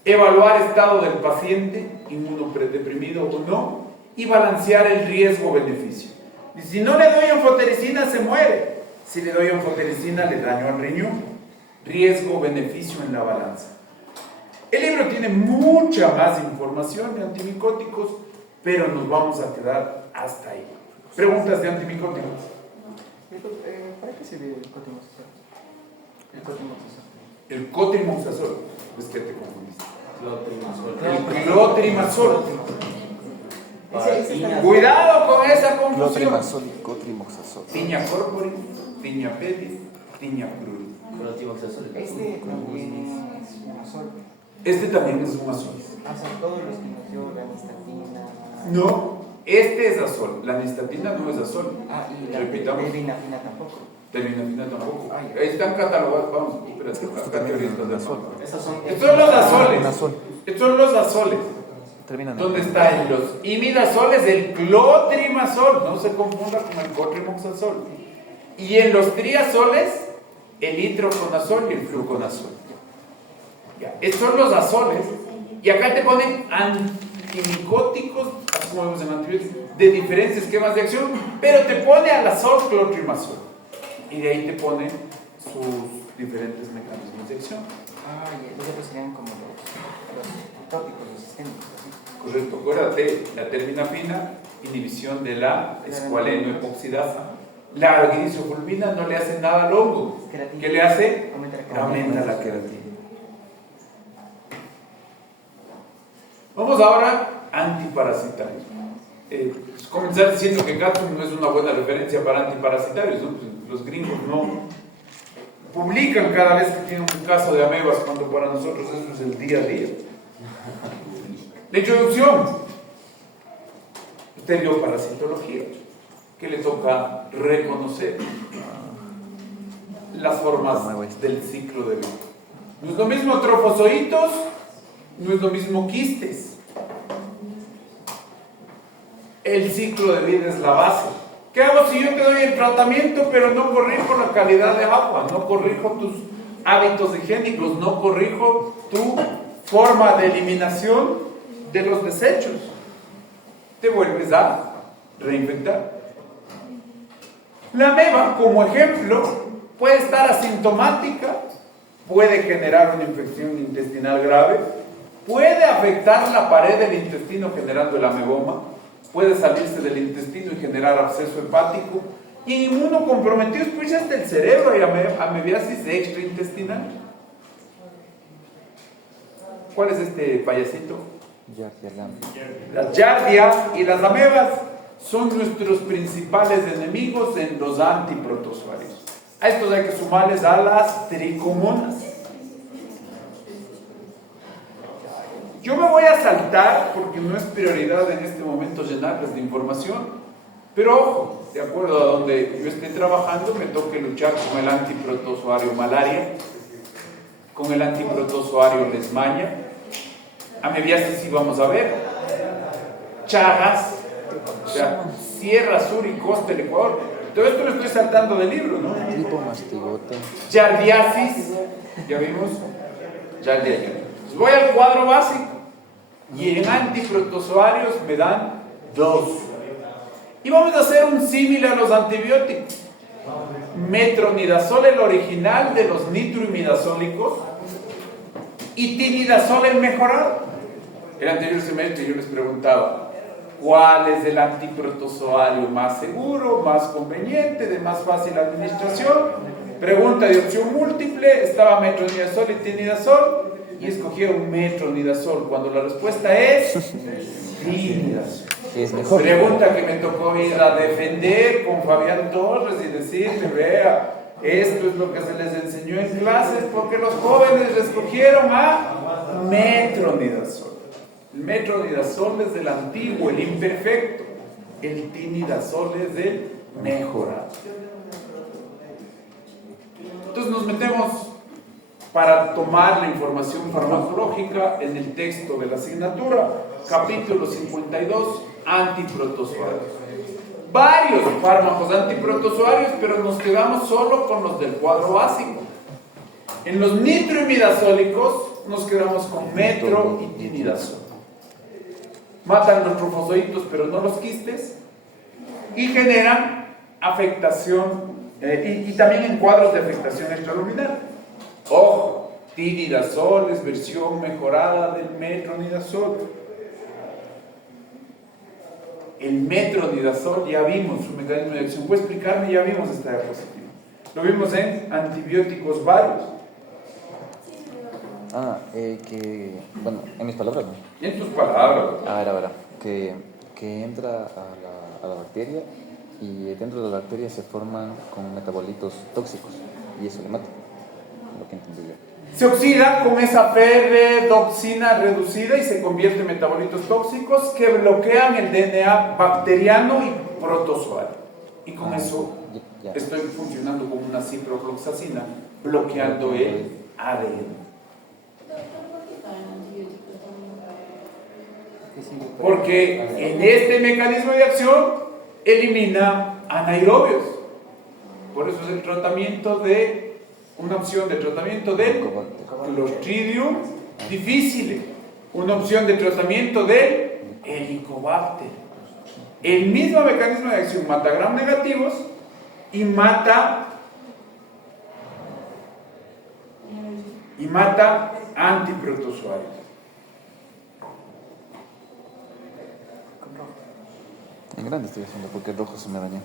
Evaluar estado del paciente, inmunodeprimido o no, y balancear el riesgo-beneficio. Y si no le doy anfotericina, se muere. Si le doy anfotericina, le daño al riñón. Riesgo-beneficio en la balanza. El libro tiene mucha más información de antimicóticos, pero nos vamos a quedar hasta ahí. ¿Preguntas de antimicóticos? ¿Para qué sirve el cotrimoxazol? El cotrimoxazol. Es que te confundiste. Clotrimazol. El clotrimazol. Para Cuidado con esa confusión. Clotrimazol y cotrimoxazol. Tiña corporis, tiña pedis, tiña cruris. Clotrimazol. Este también es un azol. Este también es un azol. O sea, todos los que nos dio la nistatina. No, este es azol. La nistatina no es azol. Ah, y la Repitamos. terbinafina tampoco. Terminafina tampoco. Ahí están catalogados. Vamos, espérate, acá te orientas de azol. Estos son. Estos son los azoles. Un azol. Estos son los azoles. Terminan. ¿Dónde están los imidazoles? El clotrimazol. No se confunda con el cotrimoxazol. Y en los triazoles, el itroconazol y el fluconazol. Ya, estos son los azoles. Y acá te ponen antimicóticos, así como vemos en antibióticos, de diferentes esquemas de acción, pero te pone al azol clotrimazol. Y de ahí te pone sus diferentes mecanismos de acción. Ah, y los otros serían como los tópicos, los sistémicos. ¿Sí? Correcto, acuérdate, la terminafina, inhibición de la escualeno-epoxidasa. La grisofulvina no le hace nada al hongo. ¿Qué le hace? Aumenta la queratina. Vamos ahora a antiparasitarios. Comenzar diciendo que Gatun no es una buena referencia para antiparasitarios, ¿no? Pues los gringos no publican cada vez que tienen un caso de amebas, cuando para nosotros eso es el día a día. La introducción. Usted vio parasitología. ¿Qué le toca reconocer? Las formas del ciclo de vida. No es lo mismo trofozoitos, no es lo mismo quistes. El ciclo de vida es la base. ¿Qué hago si yo te doy el tratamiento pero no corrijo la calidad de agua, no corrijo tus hábitos higiénicos, no corrijo tu forma de eliminación de los desechos? Te vuelves a reinfectar. La ameba, como ejemplo, puede estar asintomática, puede generar una infección intestinal grave, puede afectar la pared del intestino generando el ameboma, puede salirse del intestino y generar absceso hepático, y en inmunocomprometidos, pues hasta el cerebro hay amebiasis extraintestinal. ¿Cuál es este payasito? Las Giardia y las amebas son nuestros principales enemigos en los antiprotozoarios. A estos hay que sumarles a las tricomonas. Yo me voy a saltar porque no es prioridad en este momento llenarles de información, pero ojo, de acuerdo a donde yo esté trabajando, me toque luchar con el antiprotozoario malaria, con el antiprotozoario leishmania, amebiasis sí vamos a ver, Chagas, o sea, Sierra Sur y Costa del Ecuador. Todo esto lo estoy saltando del libro, ¿no? Tipo mastigota. Giardiasis, ya vimos, Giardia. Voy al cuadro básico y en antiprotozoarios me dan 2. Y vamos a hacer un símil a los antibióticos. Metronidazol, el original de los nitroimidazólicos, y tinidazol, el mejorado. El anterior semestre yo les preguntaba, ¿cuál es el antiprotozoario más seguro, más conveniente, de más fácil administración? Pregunta de opción múltiple, estaba metronidazol y tinidazol, y escogieron metronidazol, cuando la respuesta es tinidazol. Es mejor. Pregunta que me tocó ir a defender con Fabián Torres y decirle, vea, esto es lo que se les enseñó en clases, porque los jóvenes escogieron a metronidazol. El metronidazol es del antiguo, el imperfecto. El tinidazol es del mejorado. Entonces nos metemos para tomar la información farmacológica en el texto de la asignatura, capítulo 52, antiprotozoarios. Varios fármacos antiprotozoarios, pero nos quedamos solo con los del cuadro básico. En los nitroimidazólicos nos quedamos con metro y tinidazol. Matan los trofozoitos, pero no los quistes, y generan afectación, y también en cuadros de afectación extraluminal. Ojo, tinidazol es versión mejorada del metronidazol. El metronidazol ya vimos su mecanismo de acción. ¿Puede explicarme? Ya vimos esta diapositiva. Lo vimos en antibióticos varios. Bueno, en mis palabras, ¿no? En tus palabras. A ver, que entra a la bacteria y dentro de la bacteria se forman con metabolitos tóxicos y eso le mata, lo que entendí yo. Se oxida con esa ferredoxina reducida y se convierte en metabolitos tóxicos que bloquean el DNA bacteriano y protozoario. Y con eso ya. estoy funcionando como una ciprofloxacina, bloqueando el ADN. Porque en este mecanismo de acción elimina anaerobios. Por eso es el tratamiento de una opción de tratamiento del Clostridium difficile, una opción de tratamiento del Helicobacter. El mismo mecanismo de acción mata gram negativos y mata antiprotozoarios. En grande estoy haciendo porque el rojo se me dañó.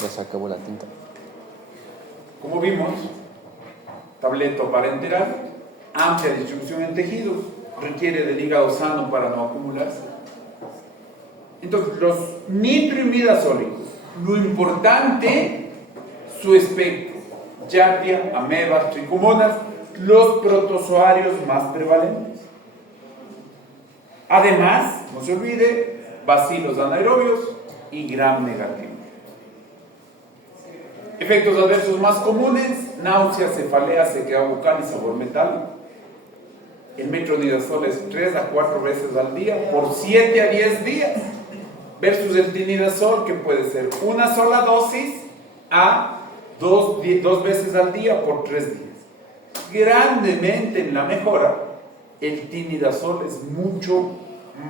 Ya se acabó la tinta. Como vimos, tableto parenteral, amplia distribución en tejidos, requiere del hígado sano para no acumularse. Entonces, los nitroimidazólicos, lo importante, su espectro, Giardia, amebas, tricomonas, los protozoarios más prevalentes. Además, no se olvide, bacilos anaerobios y gram negativos. Efectos adversos más comunes: náusea, cefalea, sequedad bucal y sabor metálico. El metronidazol es 3 a 4 veces al día por 7 a 10 días, versus el tinidazol, que puede ser una sola dosis a 2 veces al día por 3 días. Grandemente en la mejora, el tinidazol es mucho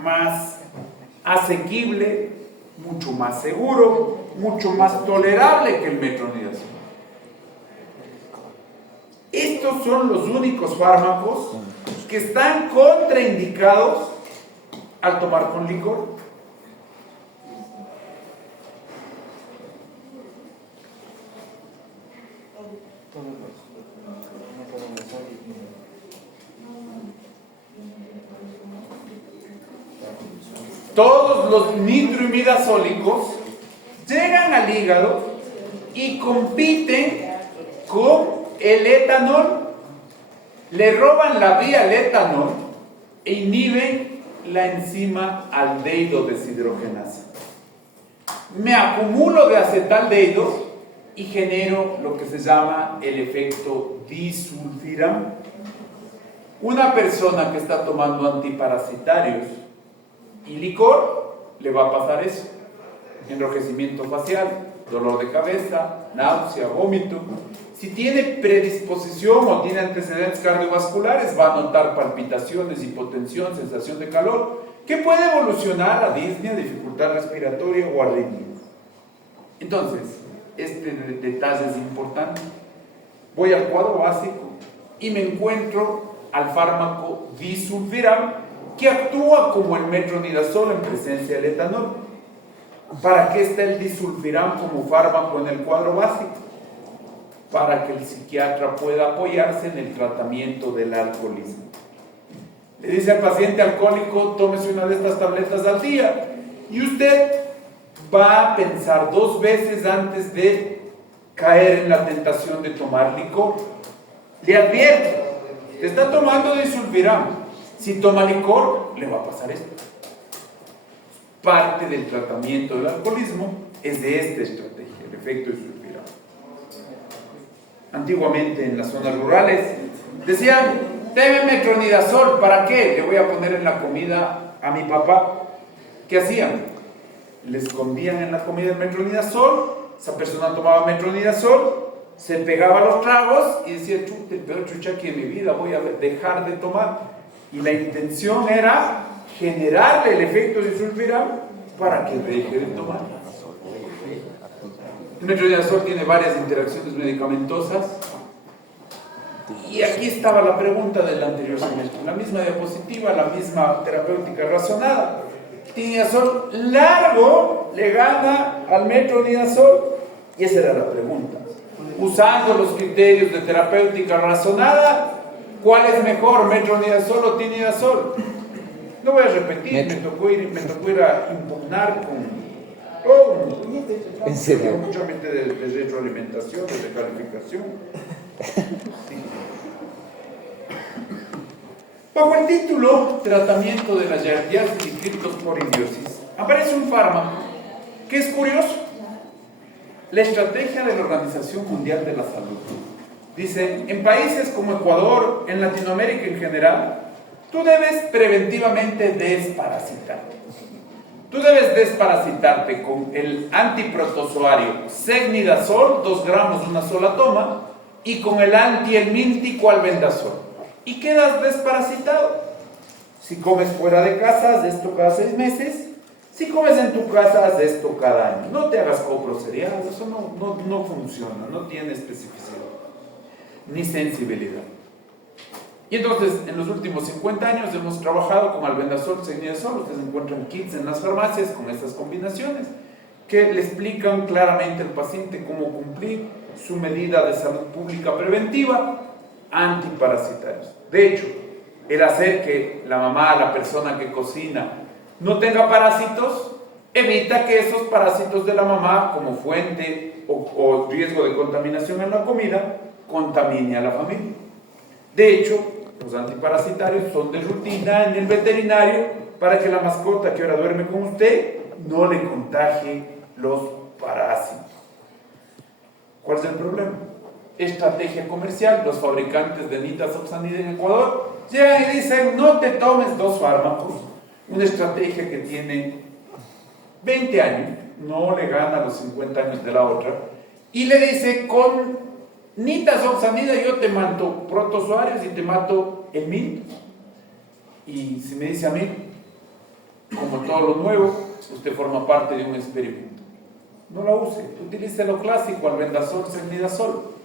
más asequible, mucho más seguro, mucho más tolerable que el metronidazol. Estos son los únicos fármacos que están contraindicados al tomar con licor. Todos los nitroimidazólicos llegan al hígado y compiten con el etanol, le roban la vía al etanol e inhiben la enzima aldehído deshidrogenasa. Me acumulo de acetaldehído y genero lo que se llama el efecto disulfiram. Una persona que está tomando antiparasitarios y licor, le va a pasar eso: enrojecimiento facial, dolor de cabeza, náusea, vómito. Si tiene predisposición o tiene antecedentes cardiovasculares, va a notar palpitaciones, hipotensión, sensación de calor, que puede evolucionar a disnea, dificultad respiratoria o arritmia. Entonces, este detalle es importante. Voy al cuadro básico y me encuentro al fármaco disulfiram, que actúa como el metronidazol en presencia del etanol. ¿Para qué está el disulfiram como fármaco en el cuadro básico? Para que el psiquiatra pueda apoyarse en el tratamiento del alcoholismo. Le dice al paciente alcohólico: tómese una de estas tabletas al día, y usted va a pensar 2 veces antes de caer en la tentación de tomar licor. Le advierto, te está tomando disulfiram. Si toma licor, le va a pasar esto. Parte del tratamiento del alcoholismo es de esta estrategia, el efecto disulfiram. Antiguamente en las zonas rurales decían: deme metronidazol. ¿Para qué? Le voy a poner en la comida a mi papá. ¿Qué hacían? Le escondían en la comida el metronidazol, esa persona tomaba metronidazol, se pegaba los tragos y decía, chute, el peor chuchaqui de mi vida, voy a dejar de tomar. Y la intención era generarle el efecto disulfiram para que deje de tomar. El metronidazol tiene varias interacciones medicamentosas. Y aquí estaba la pregunta del anterior semestre, la misma diapositiva, la misma terapéutica razonada. El tinidazol largo le gana al metronidazol, y esa era la pregunta. Usando los criterios de terapéutica razonada, ¿cuál es mejor, metronidazol o tinidazol? No voy a repetir, me tocó ir a impugnar con todo el mundo. ¿En serio? Mucha gente de retroalimentación, de recalificación. Sí. Bajo el título Tratamiento de la yardiasis y criptosporidiosis aparece un fármaco que es curioso. La estrategia de la Organización Mundial de la Salud dice: en países como Ecuador, en Latinoamérica en general, tú debes preventivamente desparasitarte. Tú debes desparasitarte con el antiprotozoario Secnidazol, 2 gramos de una sola toma, y con el antihelmíntico albendazol. Y quedas desparasitado. Si comes fuera de casa, haz esto cada 6 meses. Si comes en tu casa, haz esto cada año. No te hagas copro serial, eso no funciona, no tiene especificidad ni sensibilidad. Y entonces, en los últimos 50 años hemos trabajado con albendazol, secnidazol. Ustedes encuentran kits en las farmacias con estas combinaciones que le explican claramente al paciente cómo cumplir su medida de salud pública preventiva antiparasitarios. De hecho, el hacer que la mamá, la persona que cocina, no tenga parásitos, evita que esos parásitos de la mamá, como fuente o riesgo de contaminación en la comida, contamine a la familia. De hecho, los antiparasitarios son de rutina en el veterinario para que la mascota que ahora duerme con usted no le contagie los parásitos. ¿Cuál es el problema? Estrategia comercial. Los fabricantes de nitazoxanida en Ecuador llegan y dicen: no te tomes 2 fármacos. Una estrategia que tiene 20 años, no le gana a los 50 años de la otra, y le dice: con nitazoxanida yo te mato protozoarios y te mato el MILT. Y si me dice a mí, como todo lo nuevo, usted forma parte de un experimento. No la use, utilice lo clásico, albendazol, secnidazol.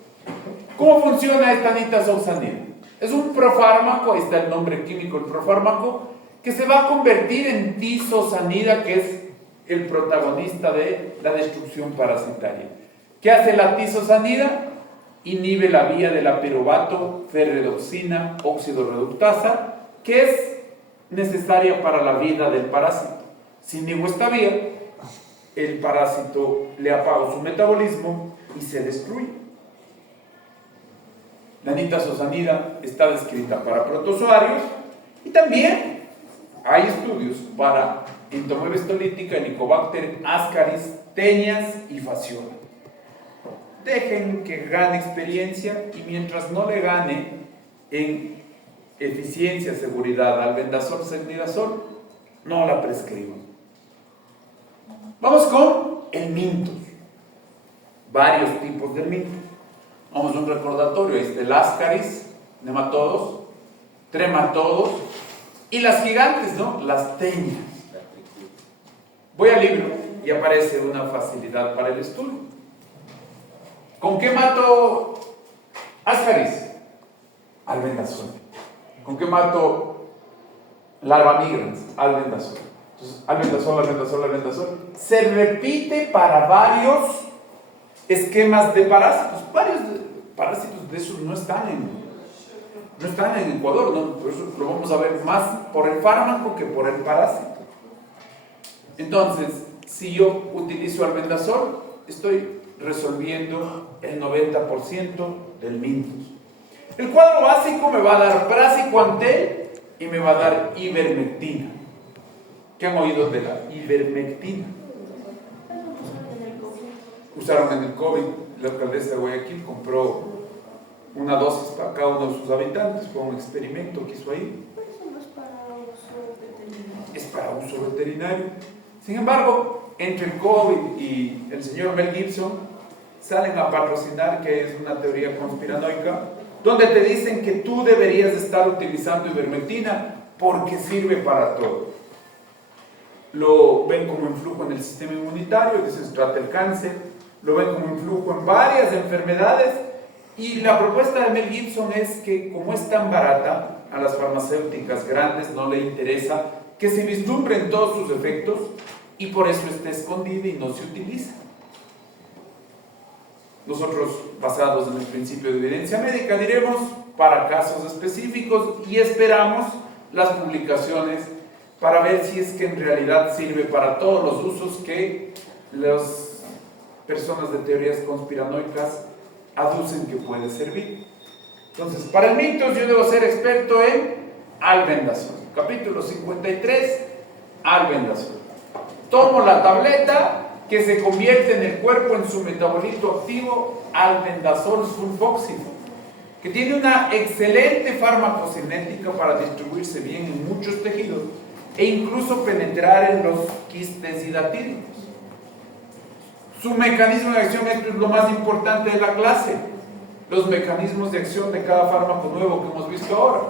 ¿Cómo funciona esta nitazoxanida? Es un profármaco, ahí está el nombre químico del profármaco, que se va a convertir en tizosanida, que es el protagonista de la destrucción parasitaria. ¿Qué hace la tizosanida? Inhibe la vía de la piruvato, ferredoxina, óxido reductasa, que es necesaria para la vida del parásito. Si inhibo esta vía, el parásito le apaga su metabolismo y se destruye. La nitazoxanida está descrita para protozoarios y también hay estudios para entomoeba histolítica, Helicobacter, ascaris, tenias y fasciola. Dejen que gane experiencia, y mientras no le gane en eficiencia, seguridad, albendazol, secnidazol, no la prescriban. Vamos con el mintos. Varios tipos de mintos. Vamos a un recordatorio. Ahí está el ascaris, nematodos, trematodos y las gigantes, ¿no? Las tenias. Voy al libro y aparece una facilidad para el estudio. ¿Con qué mato ascaris? Albendazol. ¿Con qué mato larva migrans? Albendazol. Entonces, albendazol. Se repite para varios esquemas de parásitos. Varios parásitos de esos no están en Ecuador, ¿no? Por eso lo vamos a ver más por el fármaco que por el parásito. Entonces, si yo utilizo albendazol, estoy resolviendo el 90% del mintus. El cuadro básico me va a dar praziquantel y me va a dar ivermectina. ¿Qué han oído de la ivermectina? Usaron en el COVID. La alcaldesa de Guayaquil compró una dosis para cada uno de sus habitantes. Fue un experimento que hizo ahí. es para uso veterinario. Sin embargo, entre el COVID y el señor Mel Gibson salen a patrocinar, que es una teoría conspiranoica, donde te dicen que tú deberías estar utilizando ivermectina porque sirve para todo. Lo ven como influjo en el sistema inmunitario, dicen trata el cáncer, lo ven como influjo en varias enfermedades, y la propuesta de Mel Gibson es que como es tan barata, a las farmacéuticas grandes no le interesa que se vislumbren todos sus efectos, y por eso está escondida y no se utiliza. Nosotros, basados en el principio de evidencia médica, diremos para casos específicos y esperamos las publicaciones para ver si es que en realidad sirve para todos los usos que las personas de teorías conspiranoicas aducen que puede servir. Entonces, para el mitos yo debo ser experto en albendazol. Capítulo 53, albendazol. Tomo la tableta que se convierte en el cuerpo en su metabolito activo, albendazol sulfóxido, que tiene una excelente farmacocinética para distribuirse bien en muchos tejidos e incluso penetrar en los quistes hidatídicos. Su mecanismo de acción, esto es lo más importante de la clase, los mecanismos de acción de cada fármaco nuevo que hemos visto ahora.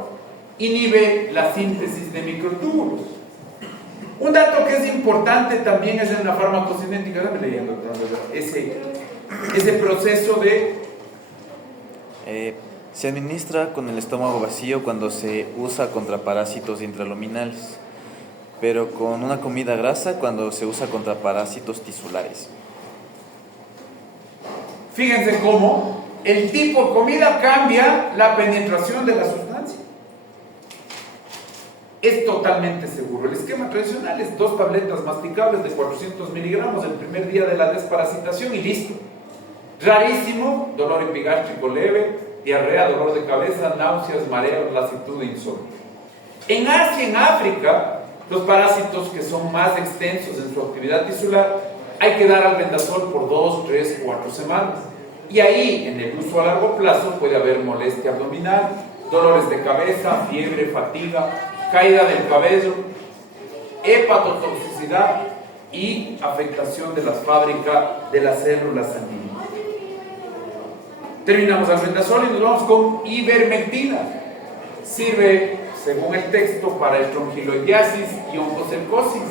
Inhibe la síntesis de microtúbulos. Un dato que es importante también es en la farmacocinética, dame leyendo ese proceso de... Se administra con el estómago vacío cuando se usa contra parásitos intraluminales, pero con una comida grasa cuando se usa contra parásitos tisulares. Fíjense cómo el tipo de comida cambia la penetración de la sustancia. Es totalmente seguro. El esquema tradicional es 2 tabletas masticables de 400 miligramos el primer día de la desparasitación y listo. Rarísimo, dolor epigástrico leve, diarrea, dolor de cabeza, náuseas, mareos, lasitud e insomnio. En Asia y en África, los parásitos que son más extensos en su actividad tisular, hay que dar albendazol por 2, 3, 4 semanas. Y ahí, en el uso a largo plazo, puede haber molestia abdominal, dolores de cabeza, fiebre, fatiga, caída del cabello, hepatotoxicidad y afectación de la fábrica de las células sanguíneas. Terminamos albendazol y nos vamos con ivermectina. Sirve, según el texto, para estrongiloidiasis y oncocercosis.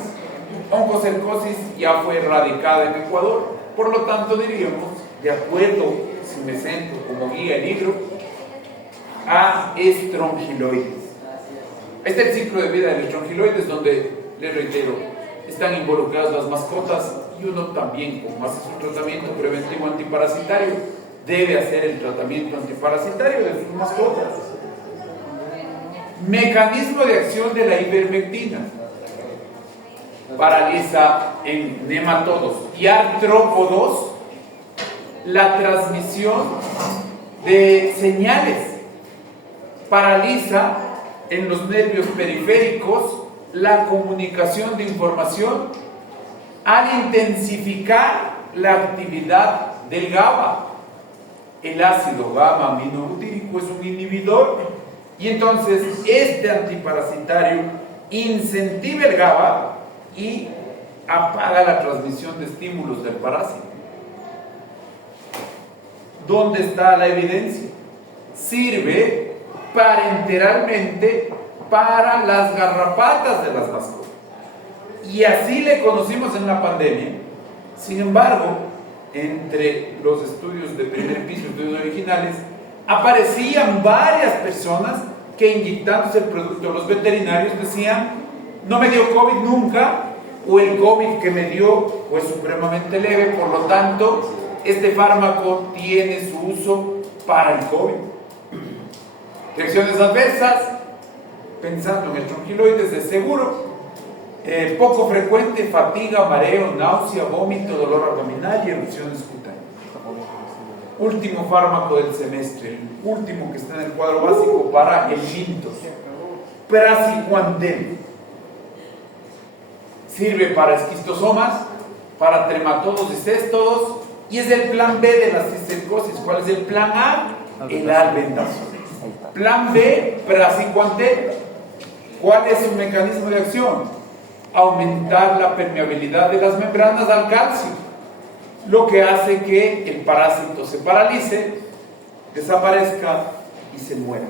Oncocercosis ya fue erradicada en Ecuador, por lo tanto diríamos, de acuerdo, si me centro como guía el libro, a estrongiloides. Este es el ciclo de vida del estrongiloides, donde, les reitero, están involucradas las mascotas y uno también, como hace su tratamiento preventivo antiparasitario, debe hacer el tratamiento antiparasitario de sus mascotas. Mecanismo de acción de la ivermectina: paraliza en nematodos y artrópodos la transmisión de señales, paraliza en los nervios periféricos la comunicación de información al intensificar la actividad del GABA. El ácido gamma aminobutírico es un inhibidor y entonces este antiparasitario incentiva el GABA y apaga la transmisión de estímulos del parásito. ¿Dónde está la evidencia? Sirve parenteralmente para las garrapatas de las mascotas. Y así le conocimos en la pandemia. Sin embargo, entre los estudios de primer piso, estudios originales, aparecían varias personas que inyectándose el producto, los veterinarios decían: no me dio COVID nunca, o el COVID que me dio fue supremamente leve, por lo tanto, este fármaco tiene su uso para el COVID. Reacciones adversas, pensando en estrongiloides, de seguro, poco frecuente: fatiga, mareo, náusea, vómito, dolor abdominal y erupciones cutáneas. Último fármaco del semestre, el último que está en el cuadro básico para el mintos: praziquantel. Sirve para esquistosomas, para trematodos y céstodos, y es el plan B de la cisticercosis. ¿Cuál es el plan A? El albendazol. Plan B, praziquantel. ¿Cuál es su mecanismo de acción? Aumentar la permeabilidad de las membranas al calcio, lo que hace que el parásito se paralice, desaparezca y se muera.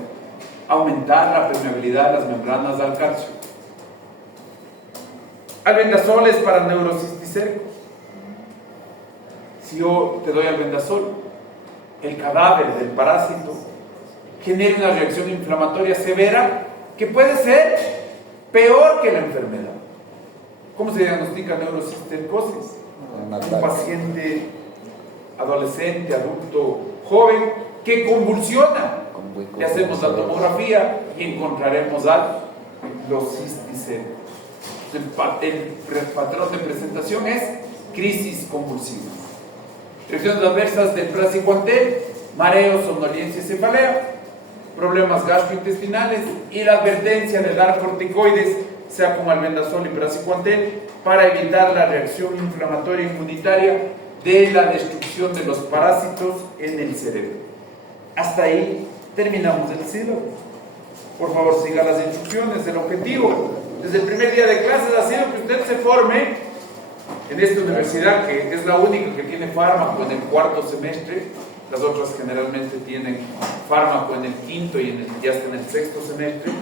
Aumentar la permeabilidad de las membranas al calcio. Albendazol es para neurocisticercos. Si yo te doy albendazol, el cadáver del parásito genera una reacción inflamatoria severa que puede ser peor que la enfermedad. ¿Cómo se diagnostica neurocisticercosis? Un paciente adolescente, adulto, joven que convulsiona. Le hacemos la tomografía y encontraremos los cisticercos. El patrón de presentación es crisis convulsiva. Reacciones adversas del praziquantel, mareo, somnolencia y cefalea, problemas gastrointestinales y la advertencia de dar corticoides, sea con albendazol y praziquantel, para evitar la reacción inflamatoria inmunitaria de la destrucción de los parásitos en el cerebro. Hasta ahí terminamos el sílabo. Por favor, siga las instrucciones. El objetivo desde el primer día de clases ha sido que usted se forme en esta universidad, que es la única que tiene fármaco en el cuarto semestre. Las otras generalmente tienen fármaco en el quinto y ya hasta en el sexto semestre.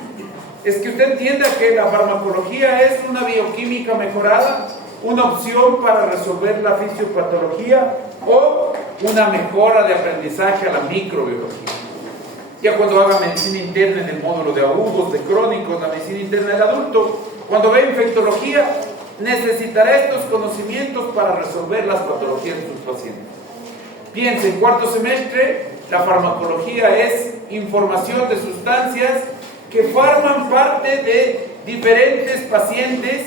Es que usted entienda que la farmacología es una bioquímica mejorada, una opción para resolver la fisiopatología o una mejora de aprendizaje a la microbiología. Ya cuando haga medicina interna en el módulo de agudos, de crónicos, la medicina interna del adulto, cuando vea infectología, necesitará estos conocimientos para resolver las patologías de sus pacientes. Piense, en cuarto semestre, la farmacología es información de sustancias que forman parte de diferentes pacientes,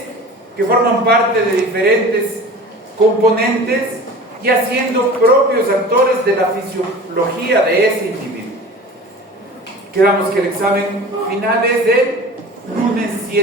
que forman parte de diferentes componentes y haciendo propios actores de la fisiología de ese individuo. Quedamos que el examen final es el lunes 7.